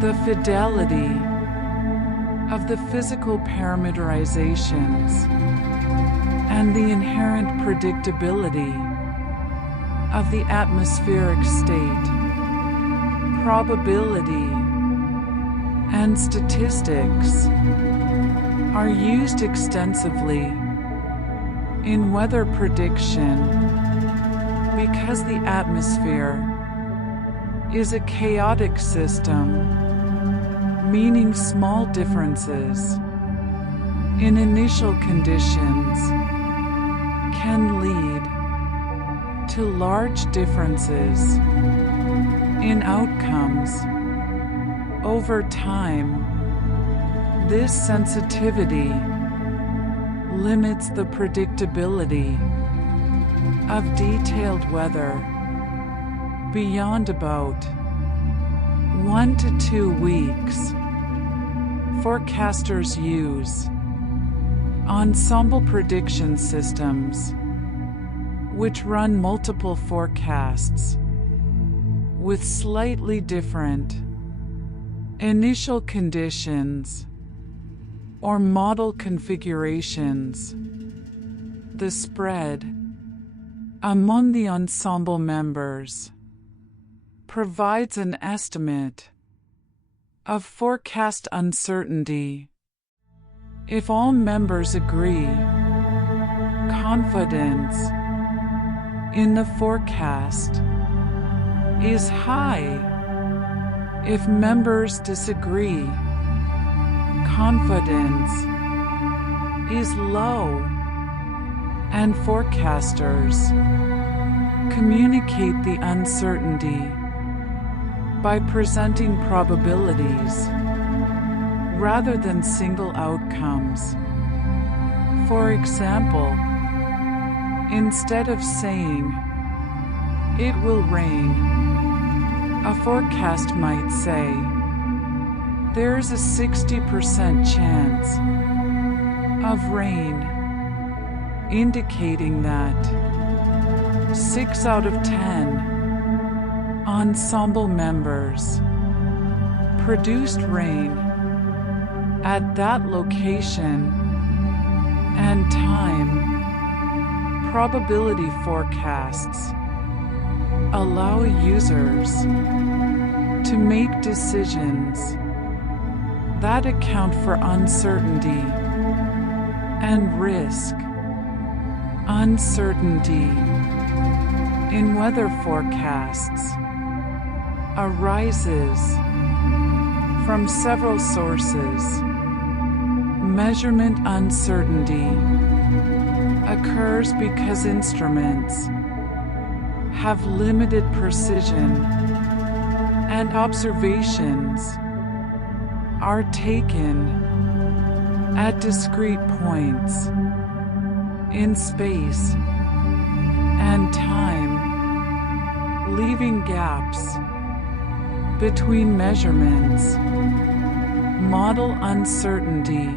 the fidelity of the physical parameterizations, and the inherent predictability of the atmospheric state. Probability and statistics are used extensively in weather prediction because the atmosphere is a chaotic system, meaning small differences in initial conditions can lead to large differences in outcomes. Over time, this sensitivity limits the predictability of detailed weather beyond about 1 to 2 weeks. Forecasters use ensemble prediction systems, which run multiple forecasts with slightly different initial conditions or model configurations. The spread among the ensemble members provides an estimate of forecast uncertainty. If all members agree, confidence in the forecast is high. If members disagree, confidence is low, and forecasters communicate the uncertainty by presenting probabilities rather than single outcomes. For example, instead of saying, "It will rain," a forecast might say, "There's a 60% chance of rain," indicating that 6 out of 10 ensemble members produced rain at that location and time. Probability forecasts allow users to make decisions that account for uncertainty and risk. Uncertainty in weather forecasts arises from several sources. Measurement uncertainty occurs because instruments have limited precision and observations are taken at discrete points in space and time, leaving gaps between measurements. Model uncertainty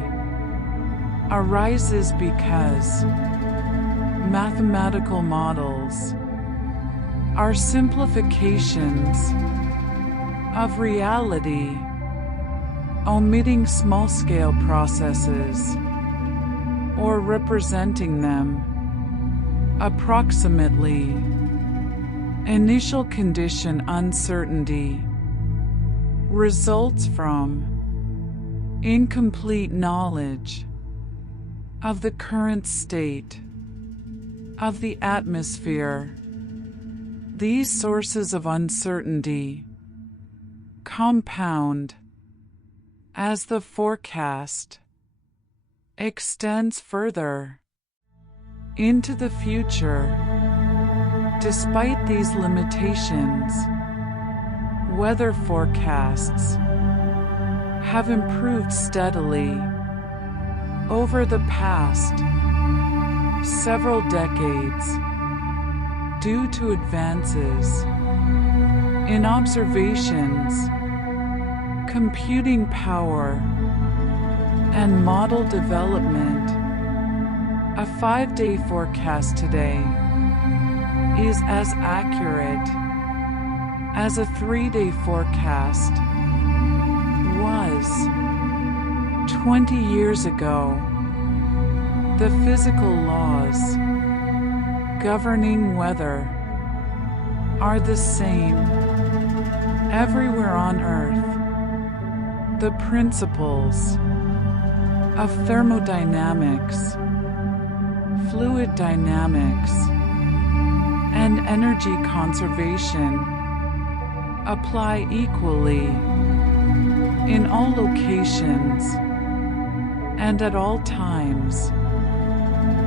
arises because mathematical models are simplifications of reality, omitting small-scale processes or representing them approximately. Initial condition uncertainty results from incomplete knowledge of the current state of the atmosphere. These sources of uncertainty compound as the forecast extends further into the future. Despite these limitations, weather forecasts have improved steadily over the past several decades due to advances in observations, computing power, and model development. A 5-day forecast today is as accurate as a 3-day forecast was 20 years ago. The physical laws governing weather are the same everywhere on Earth. The principles of thermodynamics, fluid dynamics, and energy conservation apply equally in all locations and at all times.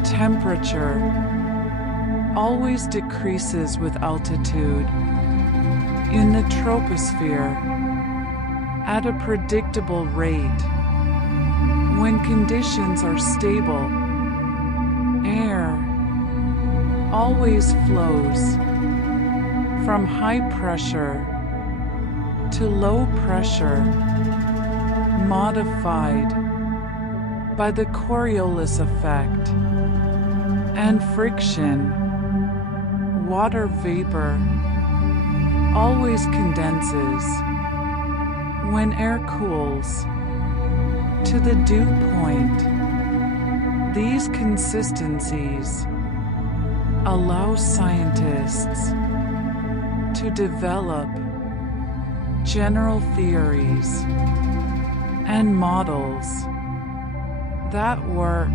Temperature always decreases with altitude in the troposphere at a predictable rate. When conditions are stable, always flows from high pressure to low pressure, modified by the Coriolis effect and friction. Water vapor always condenses when air cools to the dew point. These consistencies allow scientists to develop general theories and models that work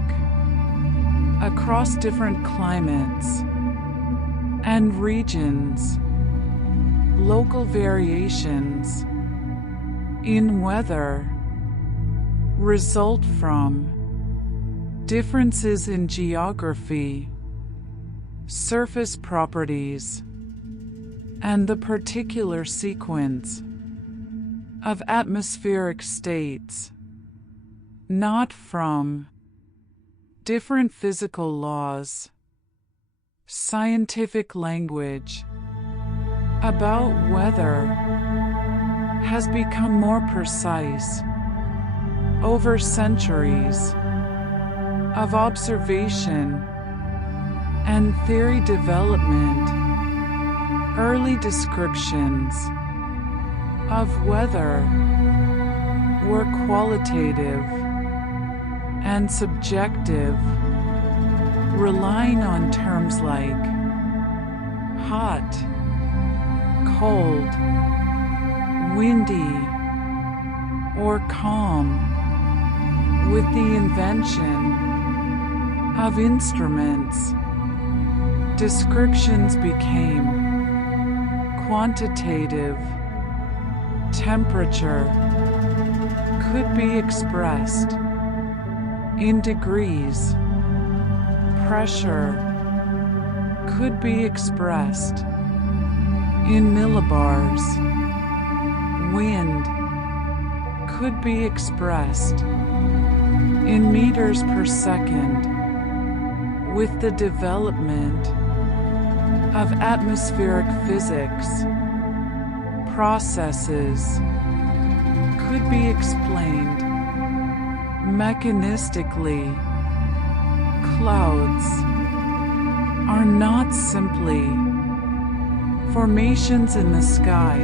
across different climates and regions. Local variations in weather result from differences in geography, surface properties, and the particular sequence of atmospheric states, not from different physical laws. Scientific language about weather has become more precise over centuries of observation and theory development. Early descriptions of weather were qualitative and subjective, relying on terms like hot, cold, windy, or calm. With the invention of instruments, descriptions became quantitative. Temperature could be expressed in degrees. Pressure could be expressed in millibars. Wind could be expressed in meters per second. With the development of atmospheric physics, processes could be explained mechanistically. Clouds are not simply formations in the sky,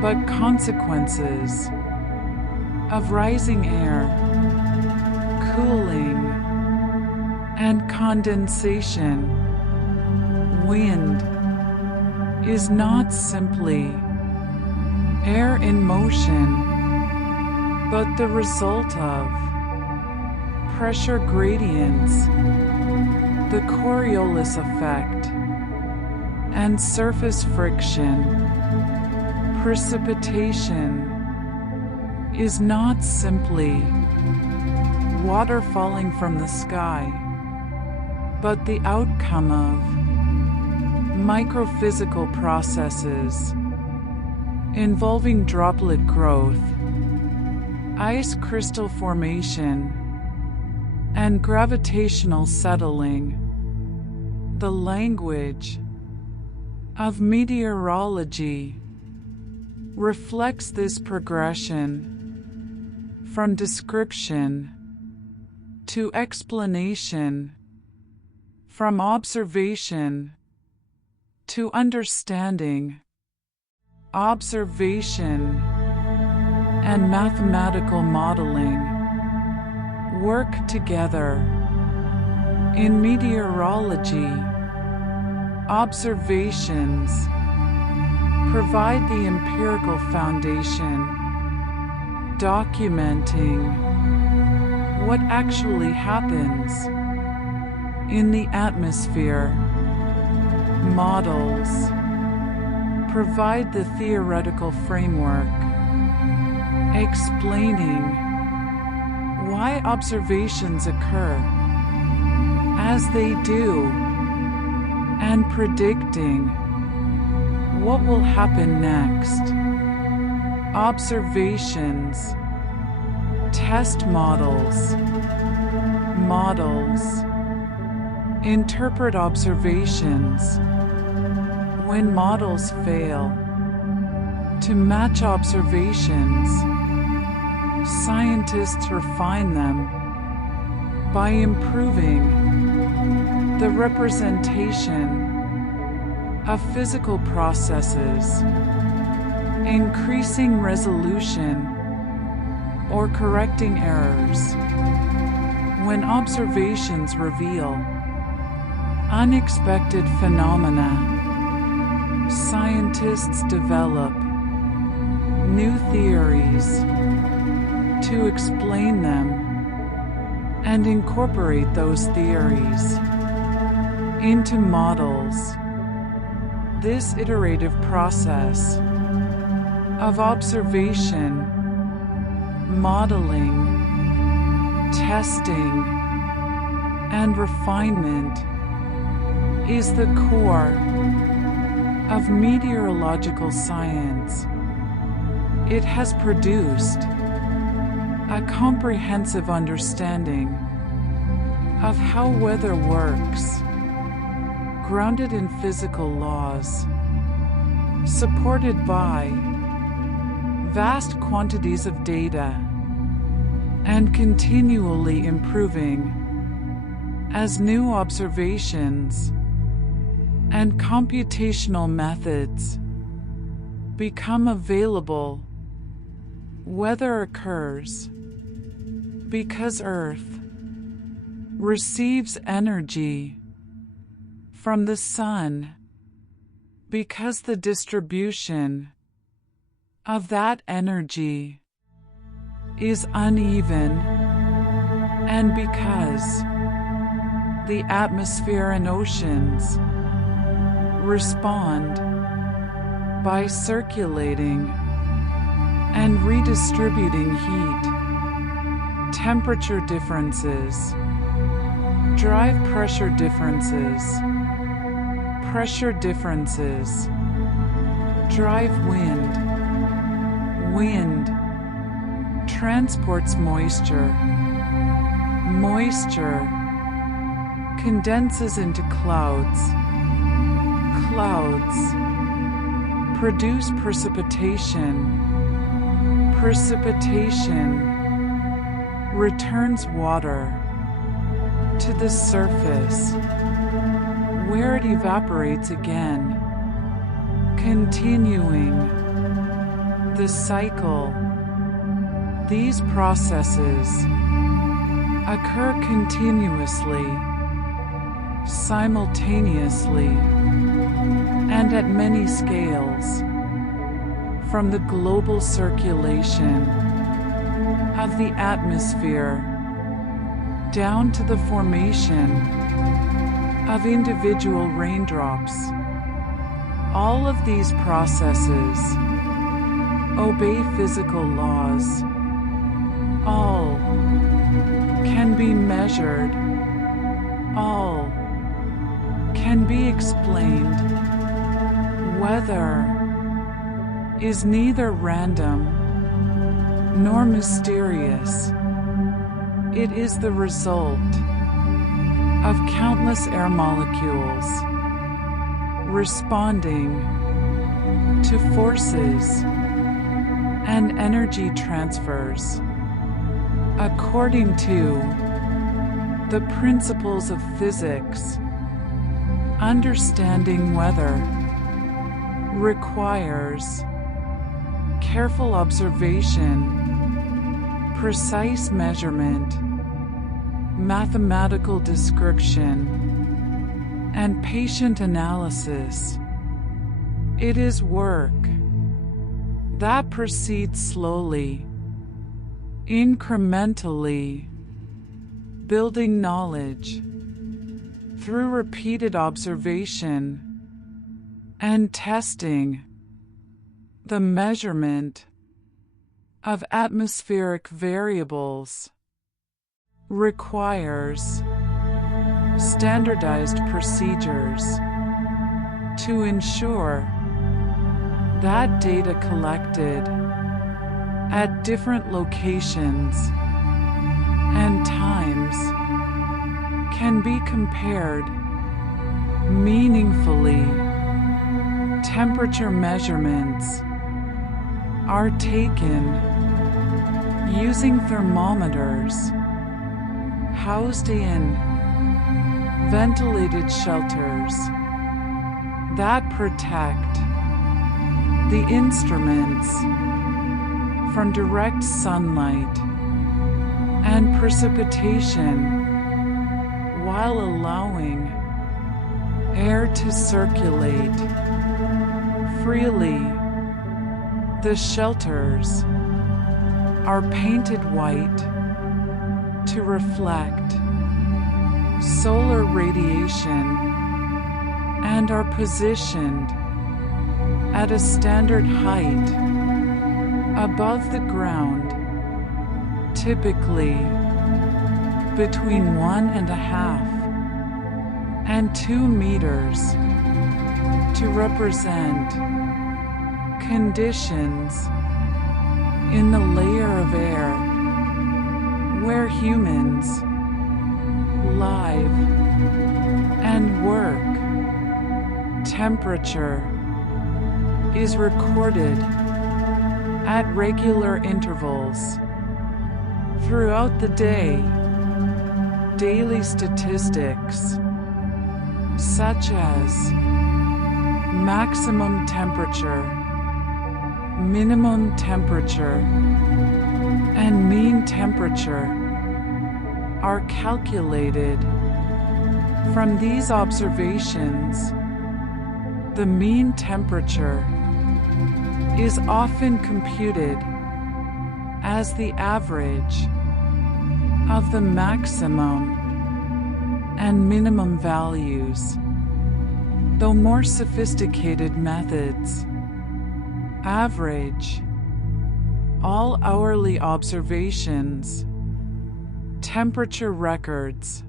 but consequences of rising air, cooling, and condensation. Wind is not simply air in motion, but the result of pressure gradients, the Coriolis effect, and surface friction. Precipitation is not simply water falling from the sky, but the outcome of microphysical processes involving droplet growth, ice crystal formation, and gravitational settling. The language of meteorology reflects this progression from description to explanation, from observation to understanding. Observation and mathematical modeling work together. In meteorology, observations provide the empirical foundation, documenting what actually happens in the atmosphere. Models provide the theoretical framework, explaining why observations occur as they do, and predicting what will happen next. Observations, test models, interpret observations. When models fail to match observations, scientists refine them by improving the representation of physical processes, increasing resolution, or correcting errors. When observations reveal unexpected phenomena, scientists develop new theories to explain them and incorporate those theories into models. This iterative process of observation, modeling, testing, and refinement is the core of meteorological science. It has produced a comprehensive understanding of how weather works, grounded in physical laws, supported by vast quantities of data, and continually improving as new observations and computational methods become available. Weather occurs because Earth receives energy from the sun, because the distribution of that energy is uneven, and because the atmosphere and oceans respond by circulating and redistributing heat. Temperature differences drive pressure differences. Pressure differences drive wind. Wind transports moisture. Moisture condenses into clouds. Clouds produce precipitation. Precipitation returns water to the surface, where it evaporates again, continuing the cycle. These processes occur continuously, simultaneously, and at many scales, from the global circulation of the atmosphere down to the formation of individual raindrops. All of these processes obey physical laws. All can be measured. All can be explained. Weather is neither random nor mysterious. It is the result of countless air molecules responding to forces and energy transfers according to the principles of physics. Understanding weather requires careful observation, precise measurement, mathematical description, and patient analysis. It is work that proceeds slowly, incrementally, building knowledge through repeated observation and testing. The measurement of atmospheric variables requires standardized procedures to ensure that data collected at different locations and times can be compared meaningfully. Temperature measurements are taken using thermometers housed in ventilated shelters that protect the instruments from direct sunlight and precipitation while allowing air to circulate freely. The shelters are painted white to reflect solar radiation and are positioned at a standard height above the ground, typically between 1.5 and 2 meters, to represent conditions in the layer of air where humans live and work. Temperature is recorded at regular intervals throughout the day. Daily statistics such as maximum temperature, minimum temperature, and mean temperature are calculated from these observations. The mean temperature is often computed as the average of the maximum and minimum values, though more sophisticated methods average all hourly observations. Temperature records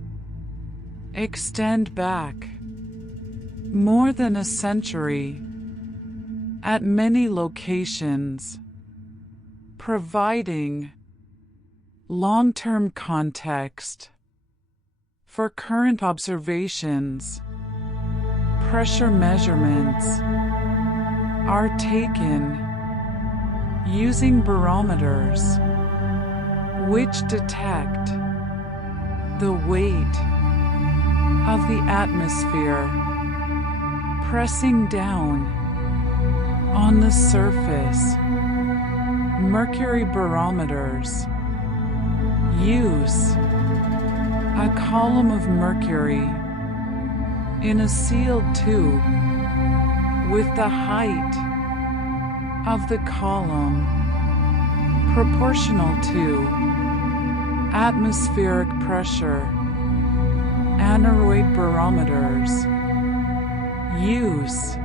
extend back more than a century at many locations, providing long-term context for current observations. Pressure measurements are taken using barometers, which detect the weight of the atmosphere pressing down on the surface. Mercury barometers use a column of mercury in a sealed tube with the height of the column proportional to atmospheric pressure. Aneroid barometers use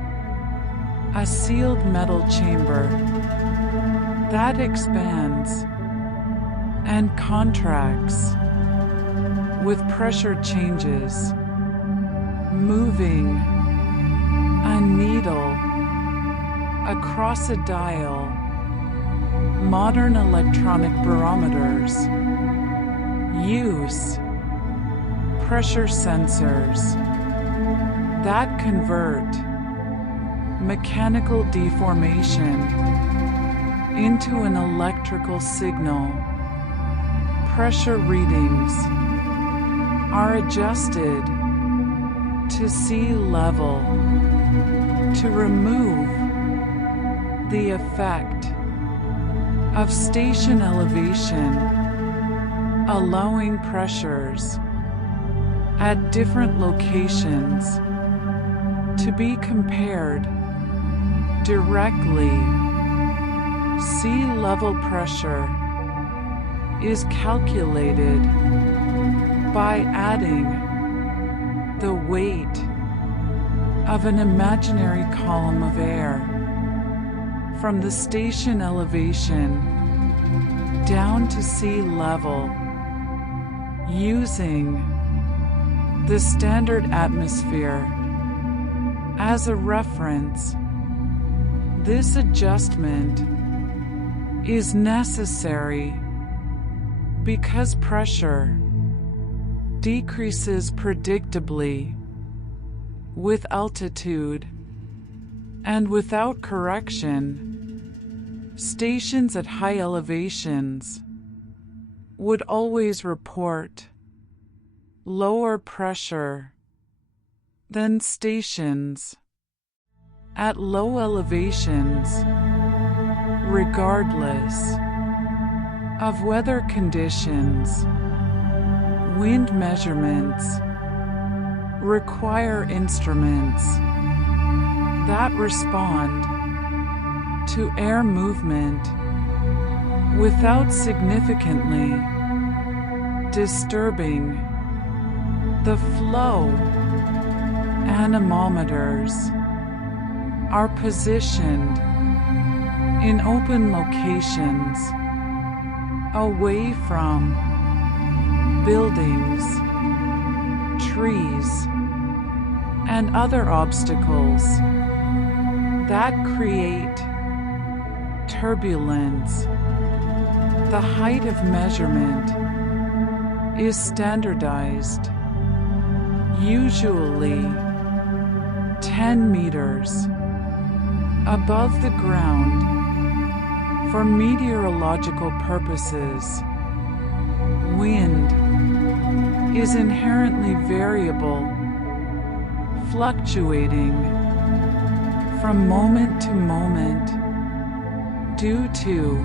a sealed metal chamber that expands and contracts with pressure changes, moving a needle across a dial. Modern electronic barometers use pressure sensors that convert mechanical deformation into an electrical signal. Pressure readings are adjusted to sea level to remove the effect of station elevation, allowing pressures at different locations to be compared directly. Sea level pressure is calculated by adding the weight of an imaginary column of air from the station elevation down to sea level using the standard atmosphere as a reference. This adjustment is necessary because pressure decreases predictably with altitude, and without correction, stations at high elevations would always report lower pressure than stations at low elevations, regardless of weather conditions. Wind measurements require instruments that respond to air movement without significantly disturbing the flow. Anemometers are positioned in open locations away from buildings, trees, and other obstacles that create turbulence. The height of measurement is standardized, usually 10 meters above the ground. For meteorological purposes, wind is inherently variable, fluctuating from moment to moment due to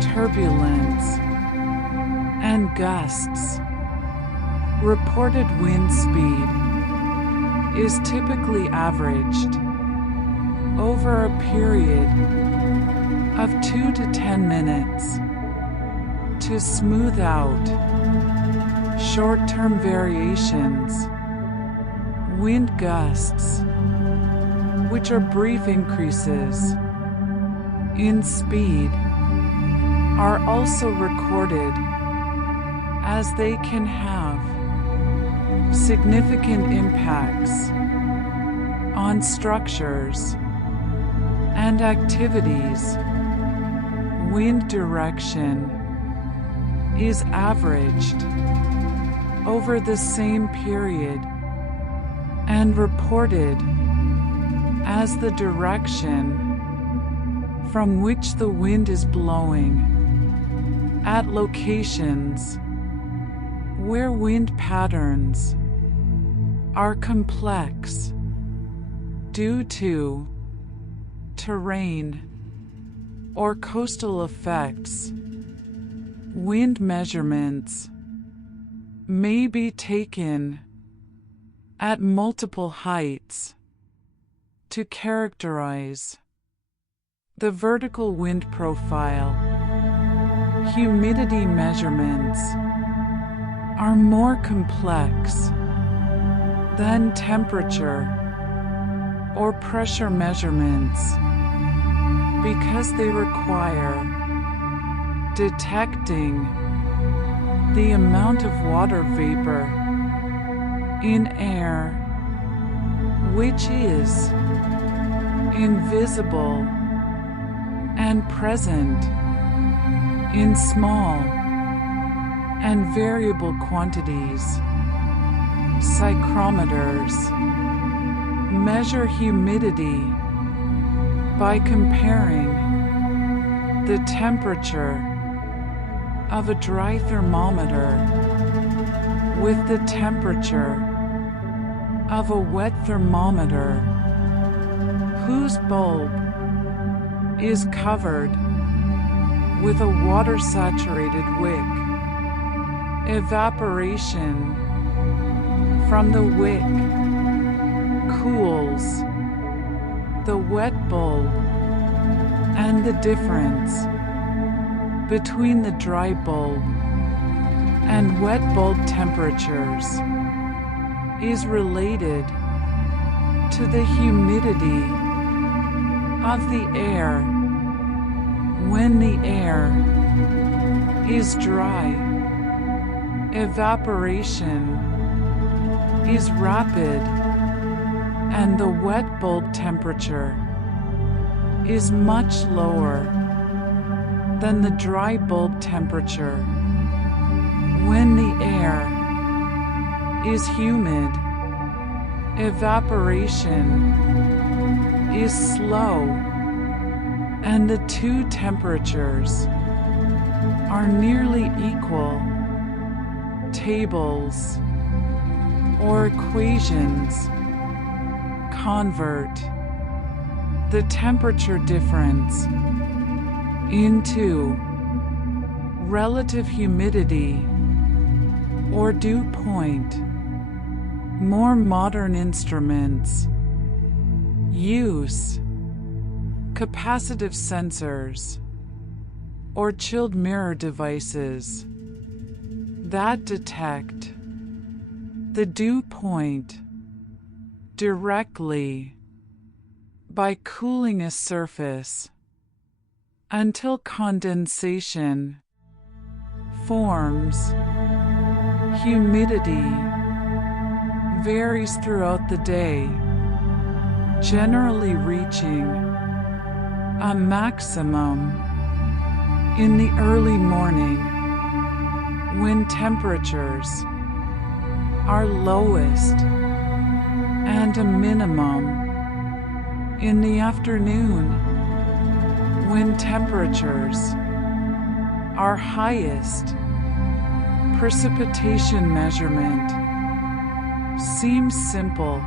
turbulence and gusts. Reported wind speed is typically averaged over a period of 2 to 10 minutes to smooth out short-term variations. Wind gusts, which are brief increases in speed, are also recorded, as they can have significant impacts on structures and activities. Wind direction is averaged over the same period and reported as the direction from which the wind is blowing. At locations where wind patterns are complex due to terrain or coastal effects, wind measurements may be taken at multiple heights to characterize the vertical wind profile. Humidity measurements are more complex than temperature or pressure measurements because they require detecting the amount of water vapor in air, which is invisible and present in small and variable quantities. Psychrometers measure humidity by comparing the temperature of a dry thermometer with the temperature of a wet thermometer whose bulb is covered with a water-saturated wick. Evaporation from the wick cools the wet bulb, and the difference between the dry bulb and wet bulb temperatures is related to the humidity of the air. When the air is dry, evaporation is rapid and the wet bulb temperature is much lower than the dry bulb temperature. When the air is humid. Evaporation is slow, and the two temperatures are nearly equal. Tables or equations convert the temperature difference into relative humidity or dew point. More modern instruments use capacitive sensors or chilled mirror devices that detect the dew point directly by cooling a surface until condensation forms. Humidity varies throughout the day, generally reaching a maximum in the early morning when temperatures are lowest and a minimum in the afternoon when temperatures are highest. Precipitation measurement seems simple,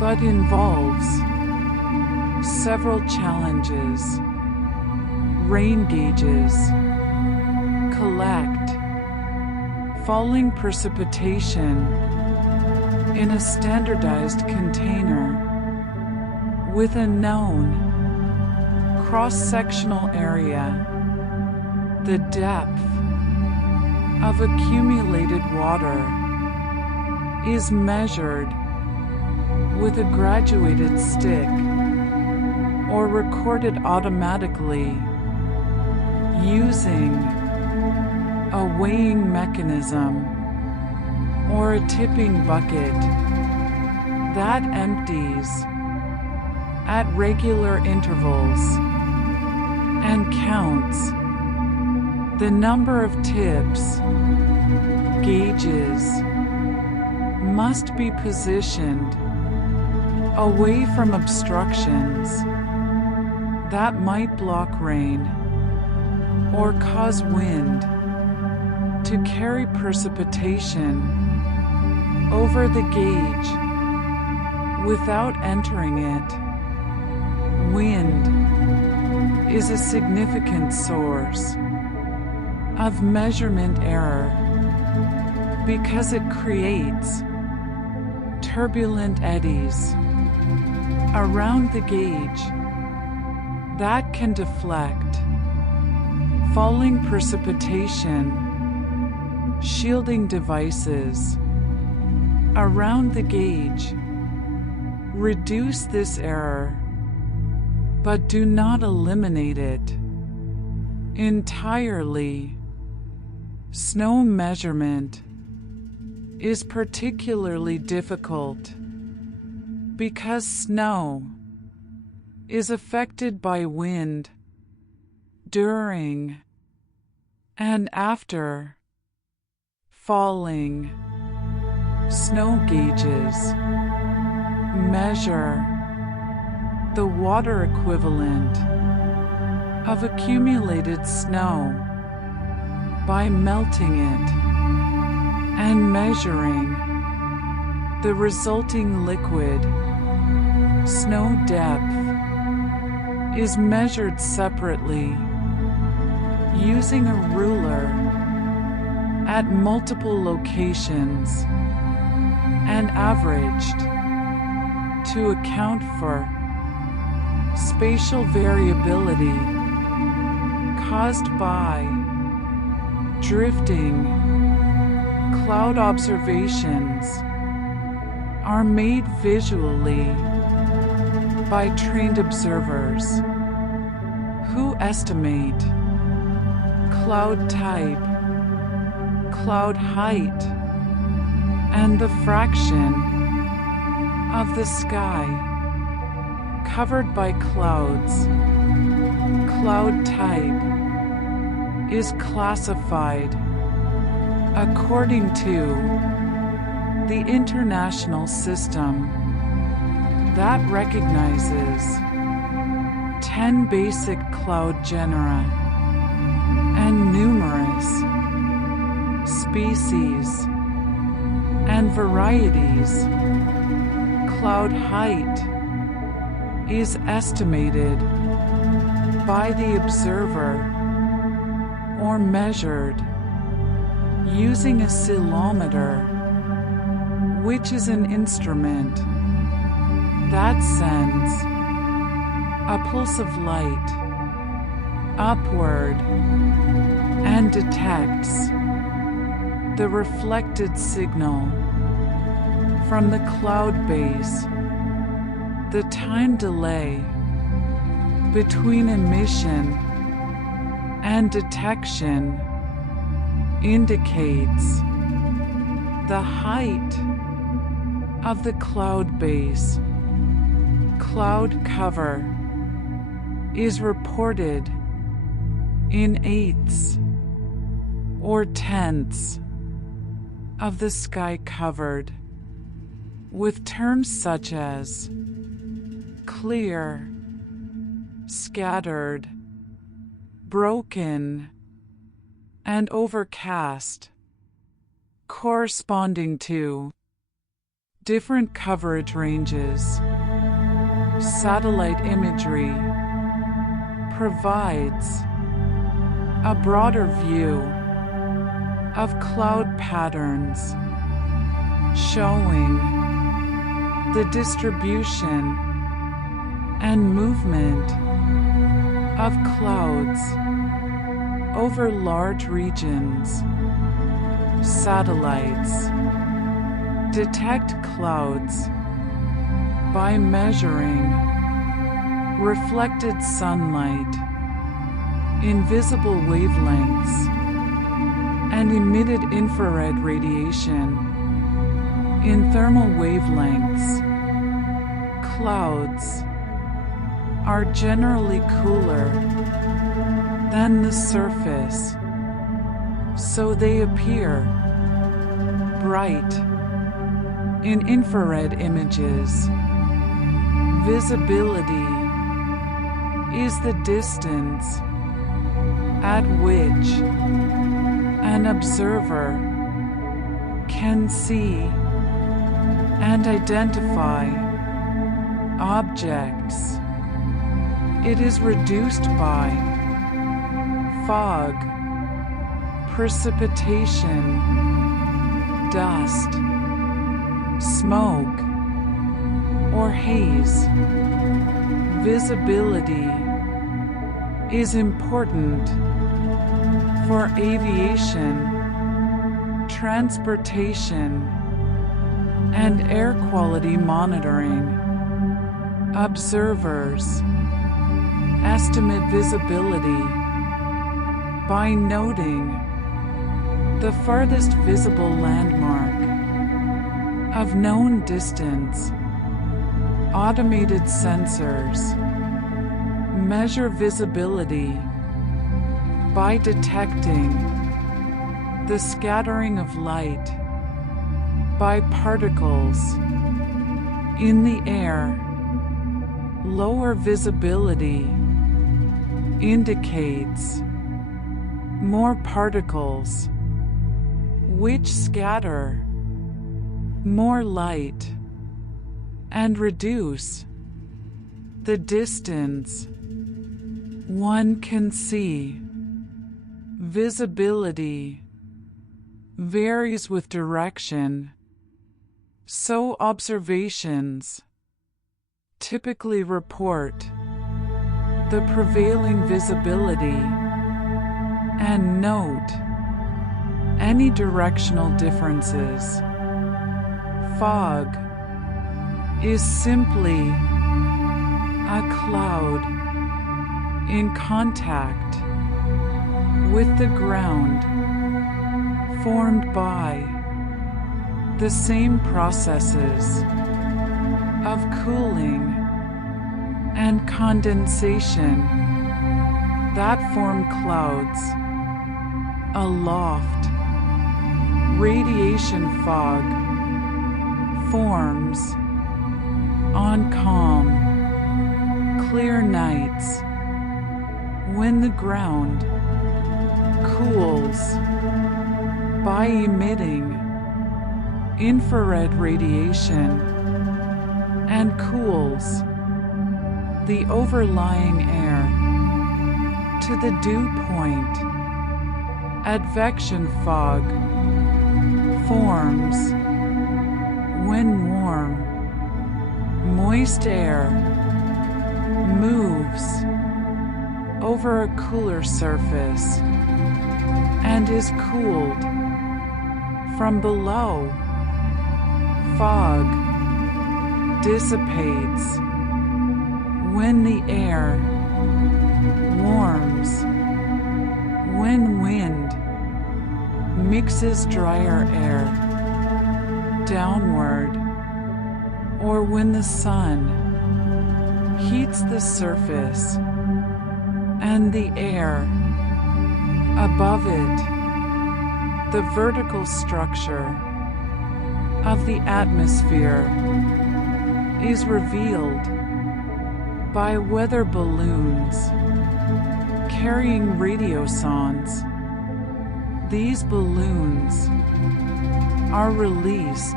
but involves several challenges. Rain gauges collect falling precipitation in a standardized container with a known cross-sectional area. The depth of accumulated water is measured with a graduated stick or recorded automatically using a weighing mechanism or a tipping bucket that empties at regular intervals and counts the number of tips. Gauges must be positioned away from obstructions that might block rain or cause wind to carry precipitation over the gauge without entering it. Wind is a significant source of measurement error because it creates turbulent eddies around the gauge that can deflect falling precipitation. Shielding devices around the gauge reduce this error, but do not eliminate it entirely. Snow measurement is particularly difficult because snow is affected by wind during and after falling. Snow gauges measure the water equivalent of accumulated snow by melting it and measuring the resulting liquid. Snow depth is measured separately using a ruler at multiple locations and averaged to account for spatial variability caused by drifting. Cloud observations are made visually by trained observers who estimate cloud type, cloud height, and the fraction of the sky covered by clouds. Cloud type is classified according to the international system that recognizes 10 basic cloud genera and numerous species and varieties. Cloud height is estimated by the observer or measured using a ceilometer, which is an instrument that sends a pulse of light upward and detects the reflected signal from the cloud base. The time delay between emission and detection indicates the height of the cloud base. Cloud cover is reported in eighths or tenths of the sky covered, with terms such as clear, scattered, broken, and overcast, corresponding to different coverage ranges. Satellite imagery provides a broader view of cloud patterns, showing the distribution and movement of clouds over large regions. Satellites detect clouds by measuring reflected sunlight in visible wavelengths and emitted infrared radiation in thermal wavelengths. Clouds are generally cooler than the surface, so they appear bright in infrared images. Visibility is the distance at which an observer can see and identify objects. It is reduced by fog, precipitation, dust, smoke, or haze. Visibility is important for aviation, transportation, and air quality monitoring. Observers estimate visibility by noting the farthest visible landmark of known distance. Automated sensors measure visibility by detecting the scattering of light by particles in the air. Lower visibility indicates more particles, which scatter more light and reduce the distance one can see. Visibility varies with direction, so observations typically report the prevailing visibility and note any directional differences. Fog is simply a cloud in contact with the ground, formed by the same processes of cooling and condensation that form clouds. Aloft, radiation fog forms on calm, clear nights when the ground cools by emitting infrared radiation and cools the overlying air to the dew point. Advection fog forms when warm, moist air moves over a cooler surface and is cooled from below. Fog dissipates when the air warms, when wind mixes drier air downward, or when the sun heats the surface and the air above it. The vertical structure of the atmosphere is revealed by weather balloons carrying radiosondes. These balloons are released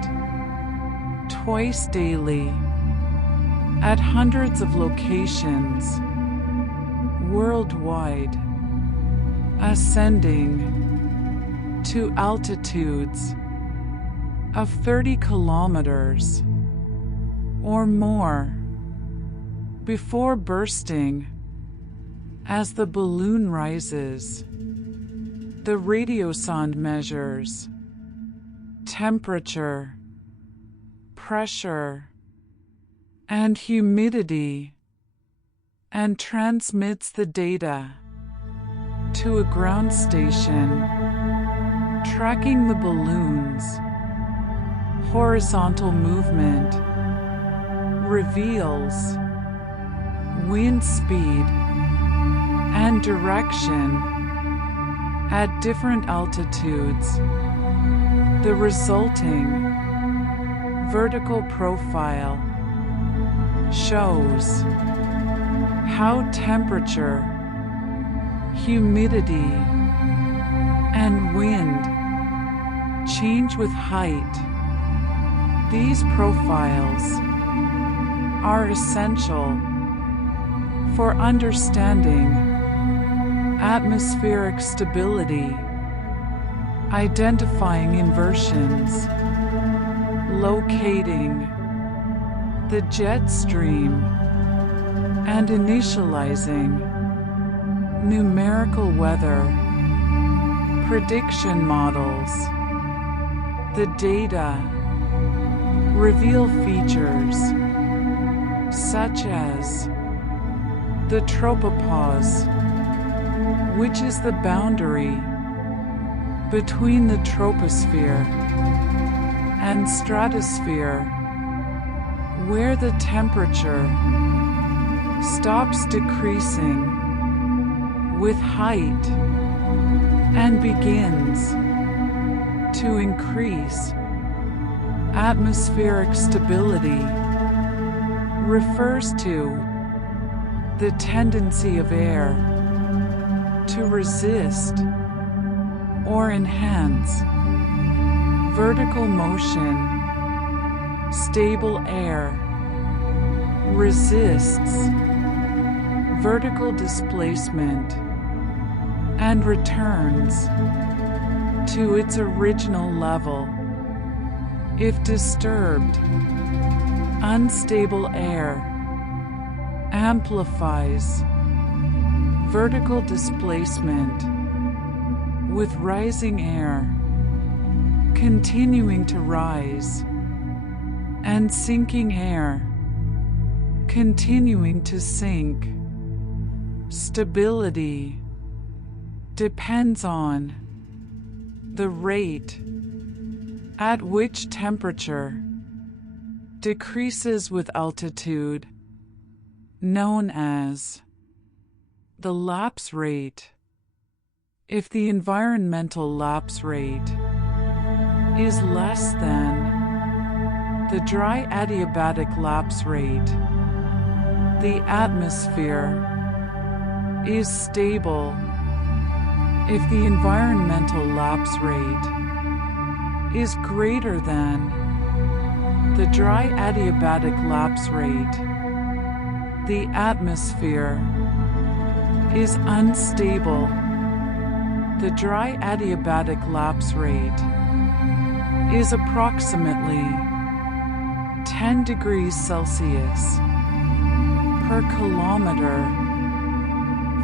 twice daily at hundreds of locations worldwide, ascending to altitudes of 30 kilometers or more before bursting. As the balloon rises, the radiosonde measures temperature, pressure, and humidity and transmits the data to a ground station tracking the balloon's horizontal movement. Reveals wind speed and direction at different altitudes. The resulting vertical profile shows how temperature, humidity, and wind change with height. These profiles are essential for understanding atmospheric stability, identifying inversions, locating the jet stream, and initializing numerical weather prediction models. The data reveal features such as the tropopause, which is the boundary between the troposphere and stratosphere, where the temperature stops decreasing with height and begins to increase. Atmospheric stability refers to the tendency of air to resist or enhance vertical motion. Stable air resists vertical displacement and returns to its original level. If disturbed, unstable air amplifies vertical displacement, with rising air continuing to rise and sinking air continuing to sink. Stability depends on the rate at which temperature decreases with altitude, known as the lapse rate. If the environmental lapse rate is less than The dry adiabatic lapse rate. The atmosphere is stable if the environmental lapse rate is greater than the dry adiabatic lapse rate. The atmosphere is unstable. The dry adiabatic lapse rate is approximately 10 degrees Celsius per kilometer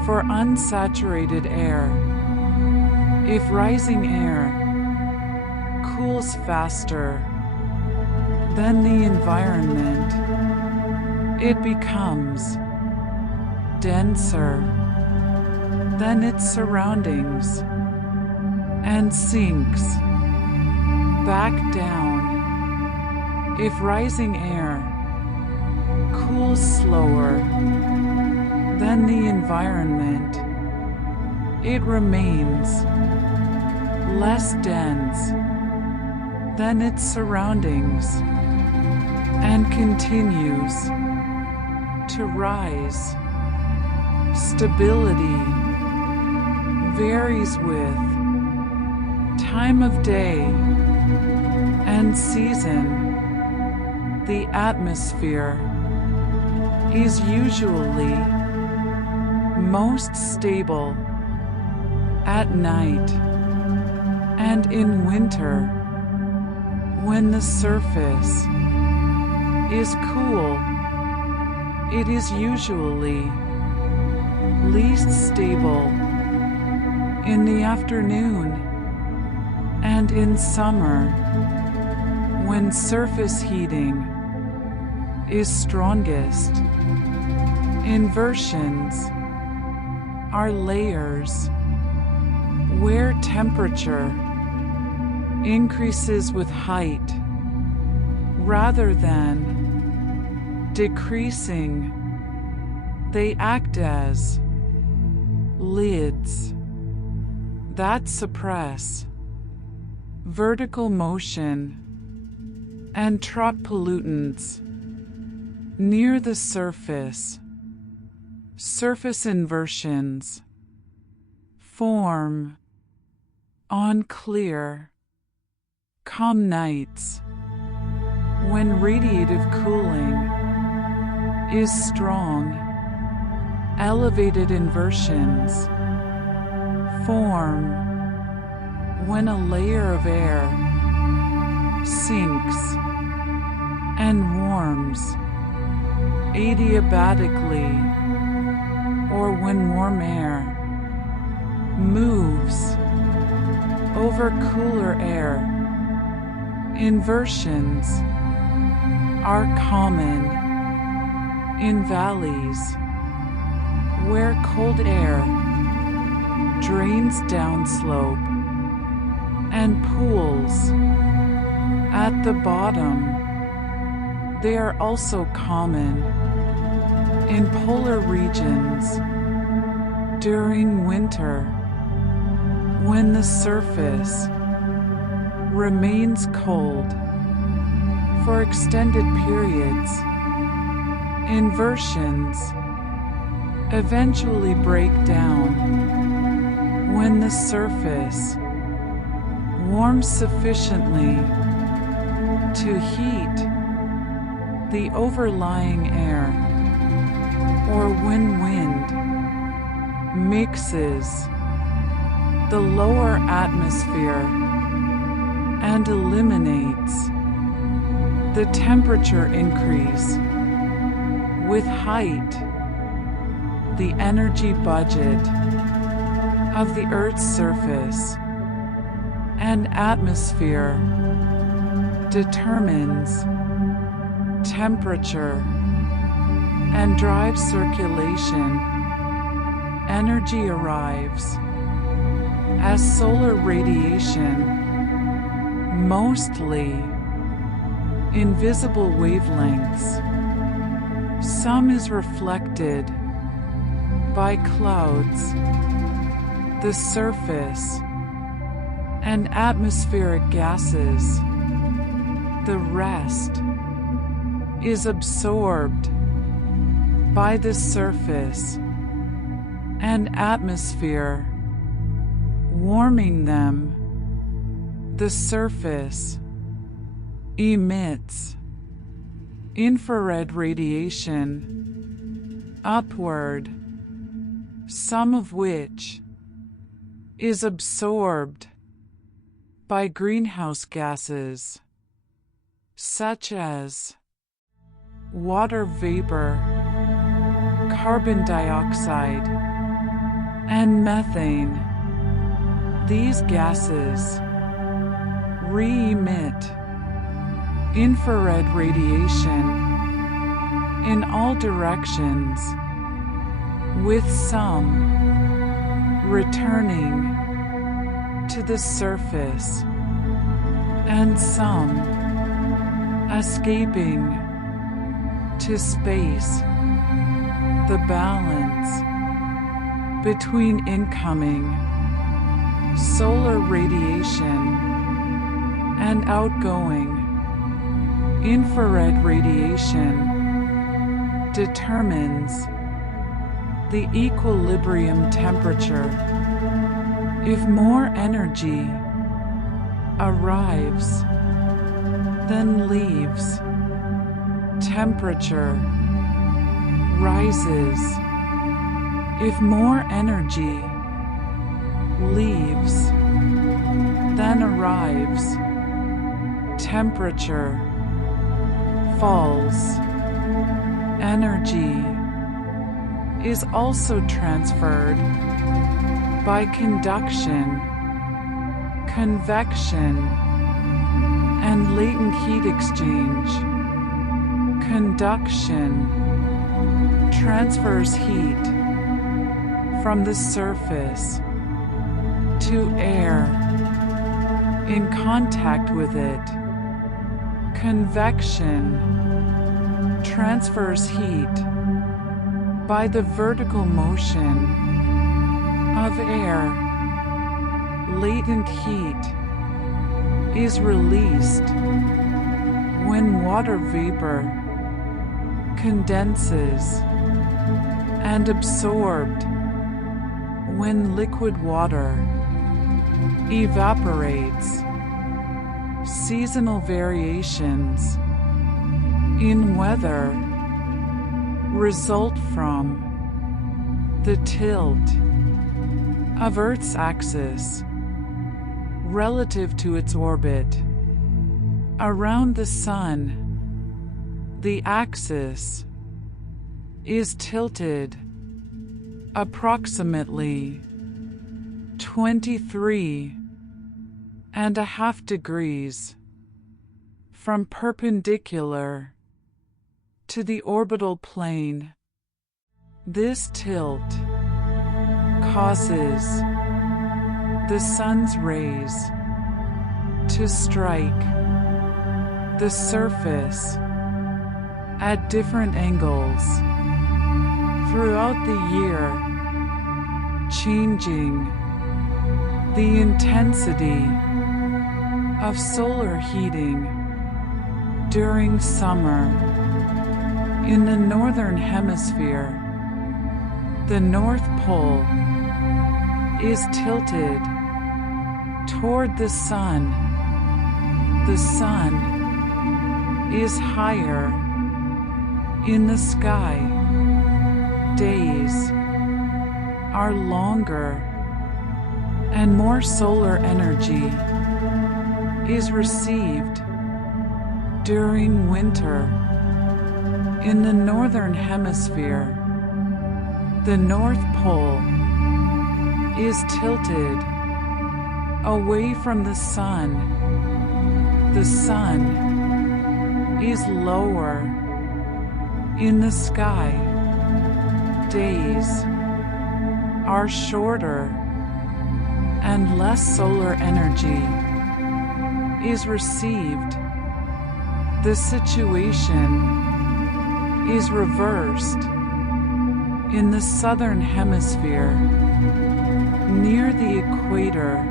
for unsaturated air. If rising air cools faster than the environment, it becomes denser than its surroundings and sinks back down. If rising air cools slower than the environment, it remains less dense than its surroundings and continues to rise. Stability varies with time of day and season. The atmosphere is usually most stable at night and in winter when the surface is cool. It is usually least stable in the afternoon and in summer when surface heating is strongest. Inversions are layers where temperature increases with height rather than decreasing. They act as lids that suppress vertical motion and trap pollutants near the surface. Surface inversions form on clear, calm nights when radiative cooling is strong. Elevated inversions form when a layer of air sinks and warms adiabatically, or when warm air moves over cooler air. Inversions are common in valleys where cold air drains downslope and pools at the bottom. They are also common in polar regions during winter when the surface remains cold for extended periods. Inversions eventually break down when the surface warms sufficiently to heat the overlying air, or when wind mixes the lower atmosphere and eliminates the temperature increase. With height, the energy budget of the Earth's surface and atmosphere determines temperature and drives circulation. Energy arrives as solar radiation, mostly invisible wavelengths. Some is reflected by clouds, the surface, and atmospheric gases. The rest is absorbed by the surface and atmosphere, warming them. The surface emits infrared radiation upward, some of which is absorbed by greenhouse gases such as water vapor, carbon dioxide, and methane. These gases re-emit infrared radiation in all directions, with some returning to the surface and some escaping to space. The balance between incoming solar radiation and outgoing infrared radiation determines the equilibrium temperature. If more energy arrives than leaves, temperature rises. If more energy leaves than arrives, temperature falls. Energy is also transferred by conduction, convection, and latent heat exchange. Conduction transfers heat from the surface to air in contact with it. Convection transfers heat by the vertical motion of air. Latent heat is released when water vapor condenses and absorbed when liquid water evaporates. Seasonal variations in weather result from the tilt of Earth's axis relative to its orbit around the Sun. The axis is tilted approximately 23.5 degrees from perpendicular to the orbital plane. This tilt causes the Sun's rays to strike the surface at different angles throughout the year, changing the intensity of solar heating. During summer, in the northern hemisphere, the North Pole is tilted toward the Sun. The Sun is higher in the sky. Days are longer and more solar energy is received during winter. In the northern hemisphere, the North Pole is tilted away from the Sun. The Sun is lower in the sky. Days are shorter and less solar energy is received. The situation is reversed in the southern hemisphere. Near the equator,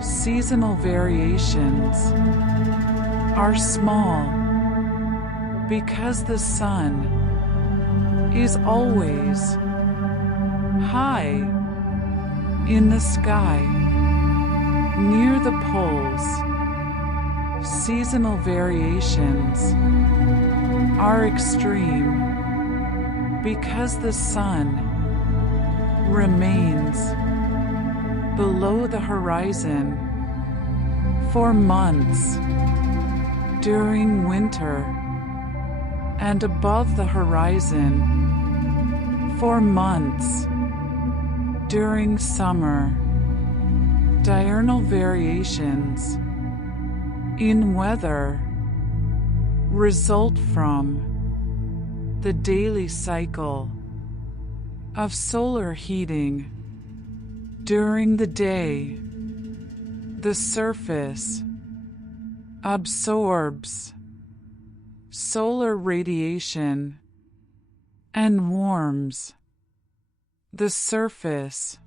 seasonal variations are small because the sun is always high in the sky near the poles. Seasonal variations are extreme because the sun remains below the horizon for months during winter and above the horizon for months during summer. Diurnal variations in weather result from the daily cycle of solar heating. During the day, the surface absorbs solar radiation and warms. The surface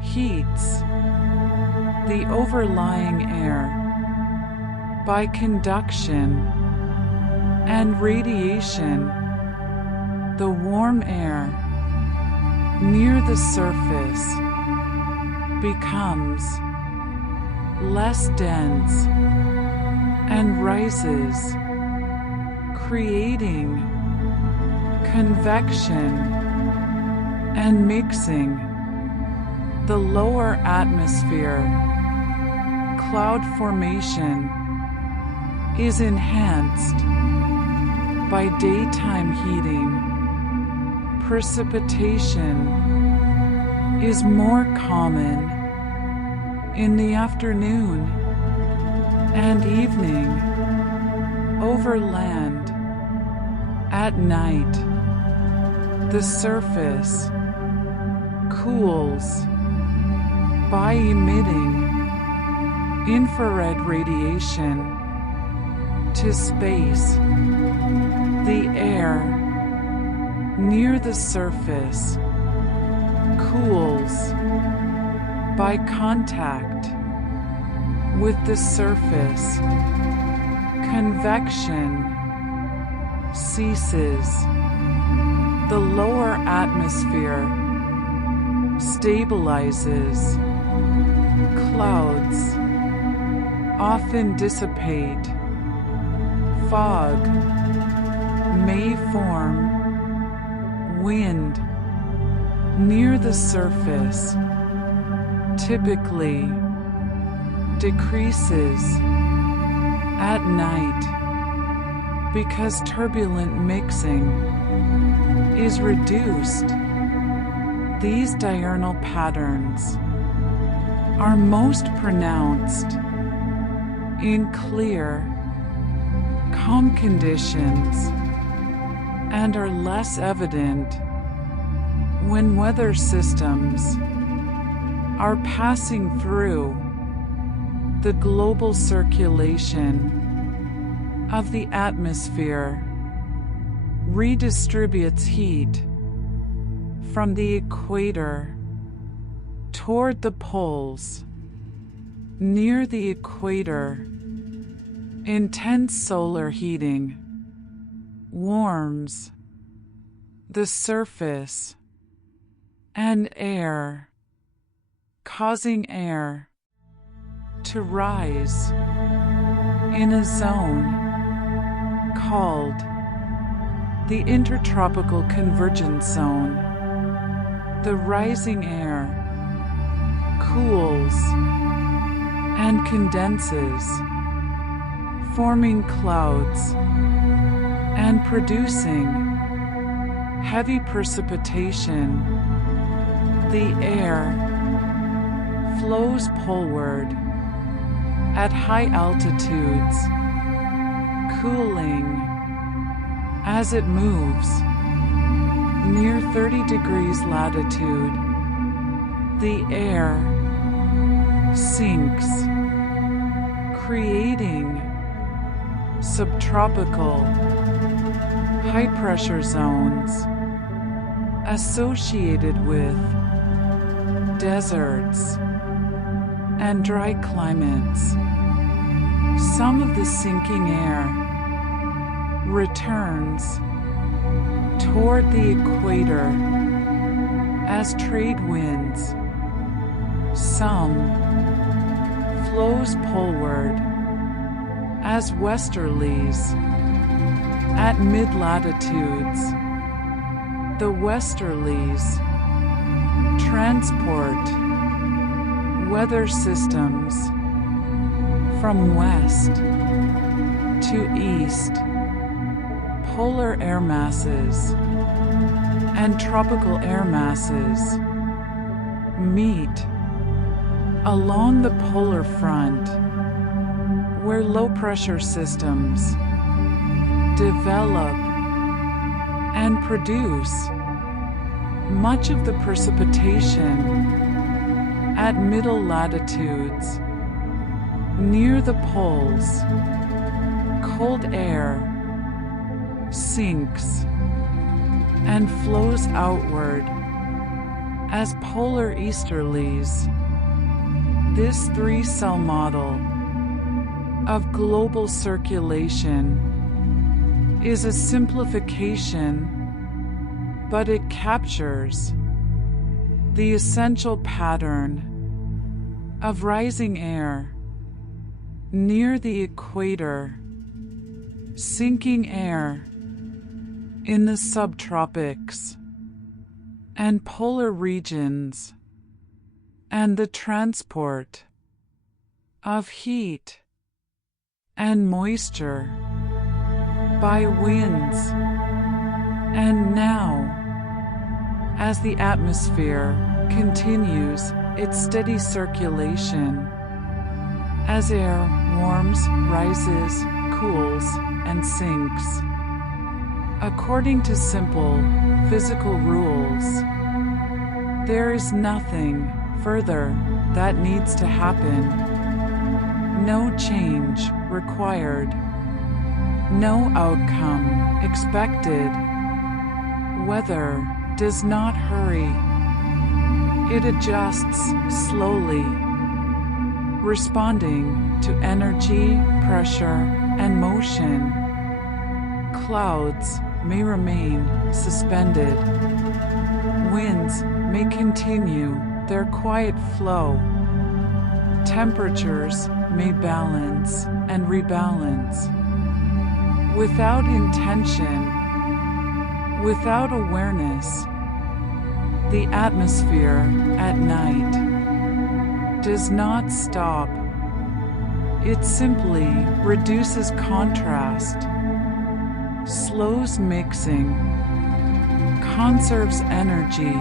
heats the overlying air by conduction and radiation. The warm air near the surface becomes less dense and rises, creating convection and mixing. The lower atmosphere cloud formation is enhanced by daytime heating. Precipitation is more common in the afternoon and evening over land. At night, the surface cools by emitting infrared radiation to space. The air near the surface cools by contact with the surface. Convection ceases. The lower atmosphere stabilizes. Clouds often dissipate. Fog may form. Wind near the surface typically decreases at night because turbulent mixing is reduced. These diurnal patterns are most pronounced in clear, calm conditions and are less evident when weather systems are passing through. The global circulation of the atmosphere redistributes heat from the equator toward the poles. Near the equator, intense solar heating warms the surface and air, causing air to rise in a zone called the intertropical convergence zone. The rising air cools and condenses, forming clouds and producing heavy precipitation. The air flows poleward at high altitudes, cooling as it moves. Near 30 degrees latitude, the air sinks, creating subtropical high-pressure zones associated with deserts and dry climates. Some of the sinking air returns toward the equator as trade winds. Some flows poleward as westerlies at mid-latitudes. The westerlies transport weather systems from west to east. Polar air masses and tropical air masses meet along the polar front, where low-pressure systems develop and produce much of the precipitation at middle latitudes. Near the poles, cold air sinks and flows outward as polar easterlies. This three-cell model of global circulation is a simplification, but it captures the essential pattern of rising air near the equator, sinking air in the subtropics and polar regions, and the transport of heat and moisture by winds. And now, as the atmosphere continues its steady circulation, as air warms, rises, cools, and sinks, according to simple physical rules, there is nothing further that needs to happen. No change required. No outcome expected. Weather does not hurry. It adjusts slowly, responding to energy, pressure, and motion. Clouds may remain suspended. Winds may continue their quiet flow. Temperatures may balance and rebalance. Without intention, without awareness, the atmosphere at night does not stop. It simply reduces contrast, slows mixing, conserves energy.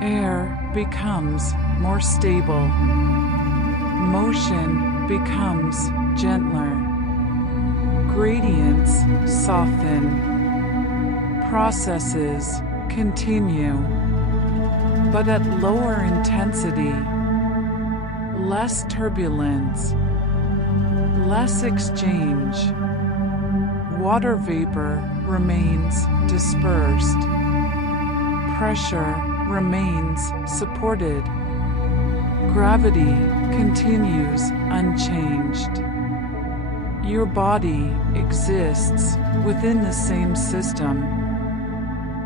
Air becomes more stable. Motion becomes gentler. Gradients soften. Processes continue, but at lower intensity. Less turbulence, less exchange. Water vapor remains dispersed. Pressure remains supported. Gravity continues unchanged. Your body exists within the same system,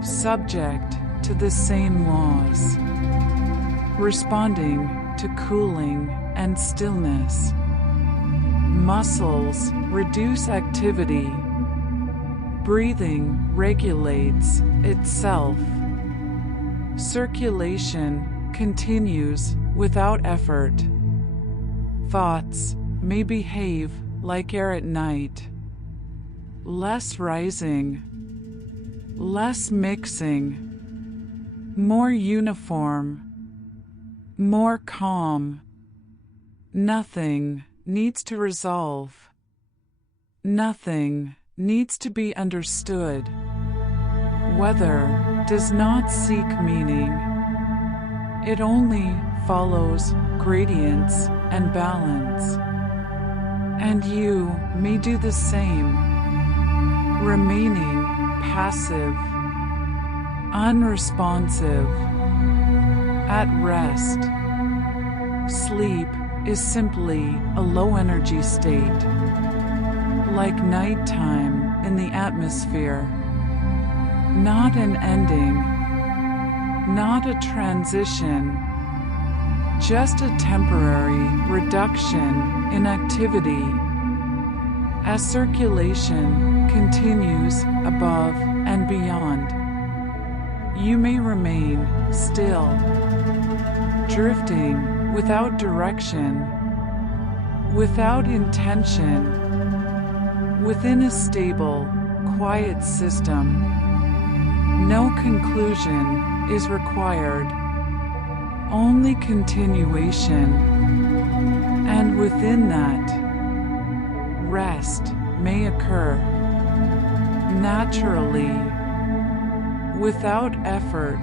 subject to the same laws, responding to cooling and stillness. Muscles reduce activity. Breathing regulates itself. Circulation continues without effort. Thoughts may behave like air at night. Less rising, less mixing, more uniform, more calm. Nothing needs to resolve. Nothing needs to be understood. Weather does not seek meaning. It only follows gradients and balance. And you may do the same, remaining passive, unresponsive, at rest. Sleep is simply a low-energy state, like nighttime. in the atmosphere. Not an ending, not a transition, just a temporary reduction in activity. As circulation continues above and beyond, you may remain still, drifting without direction, without intention, within a stable, quiet system. No conclusion is required, only continuation, and within that, rest may occur naturally, without effort.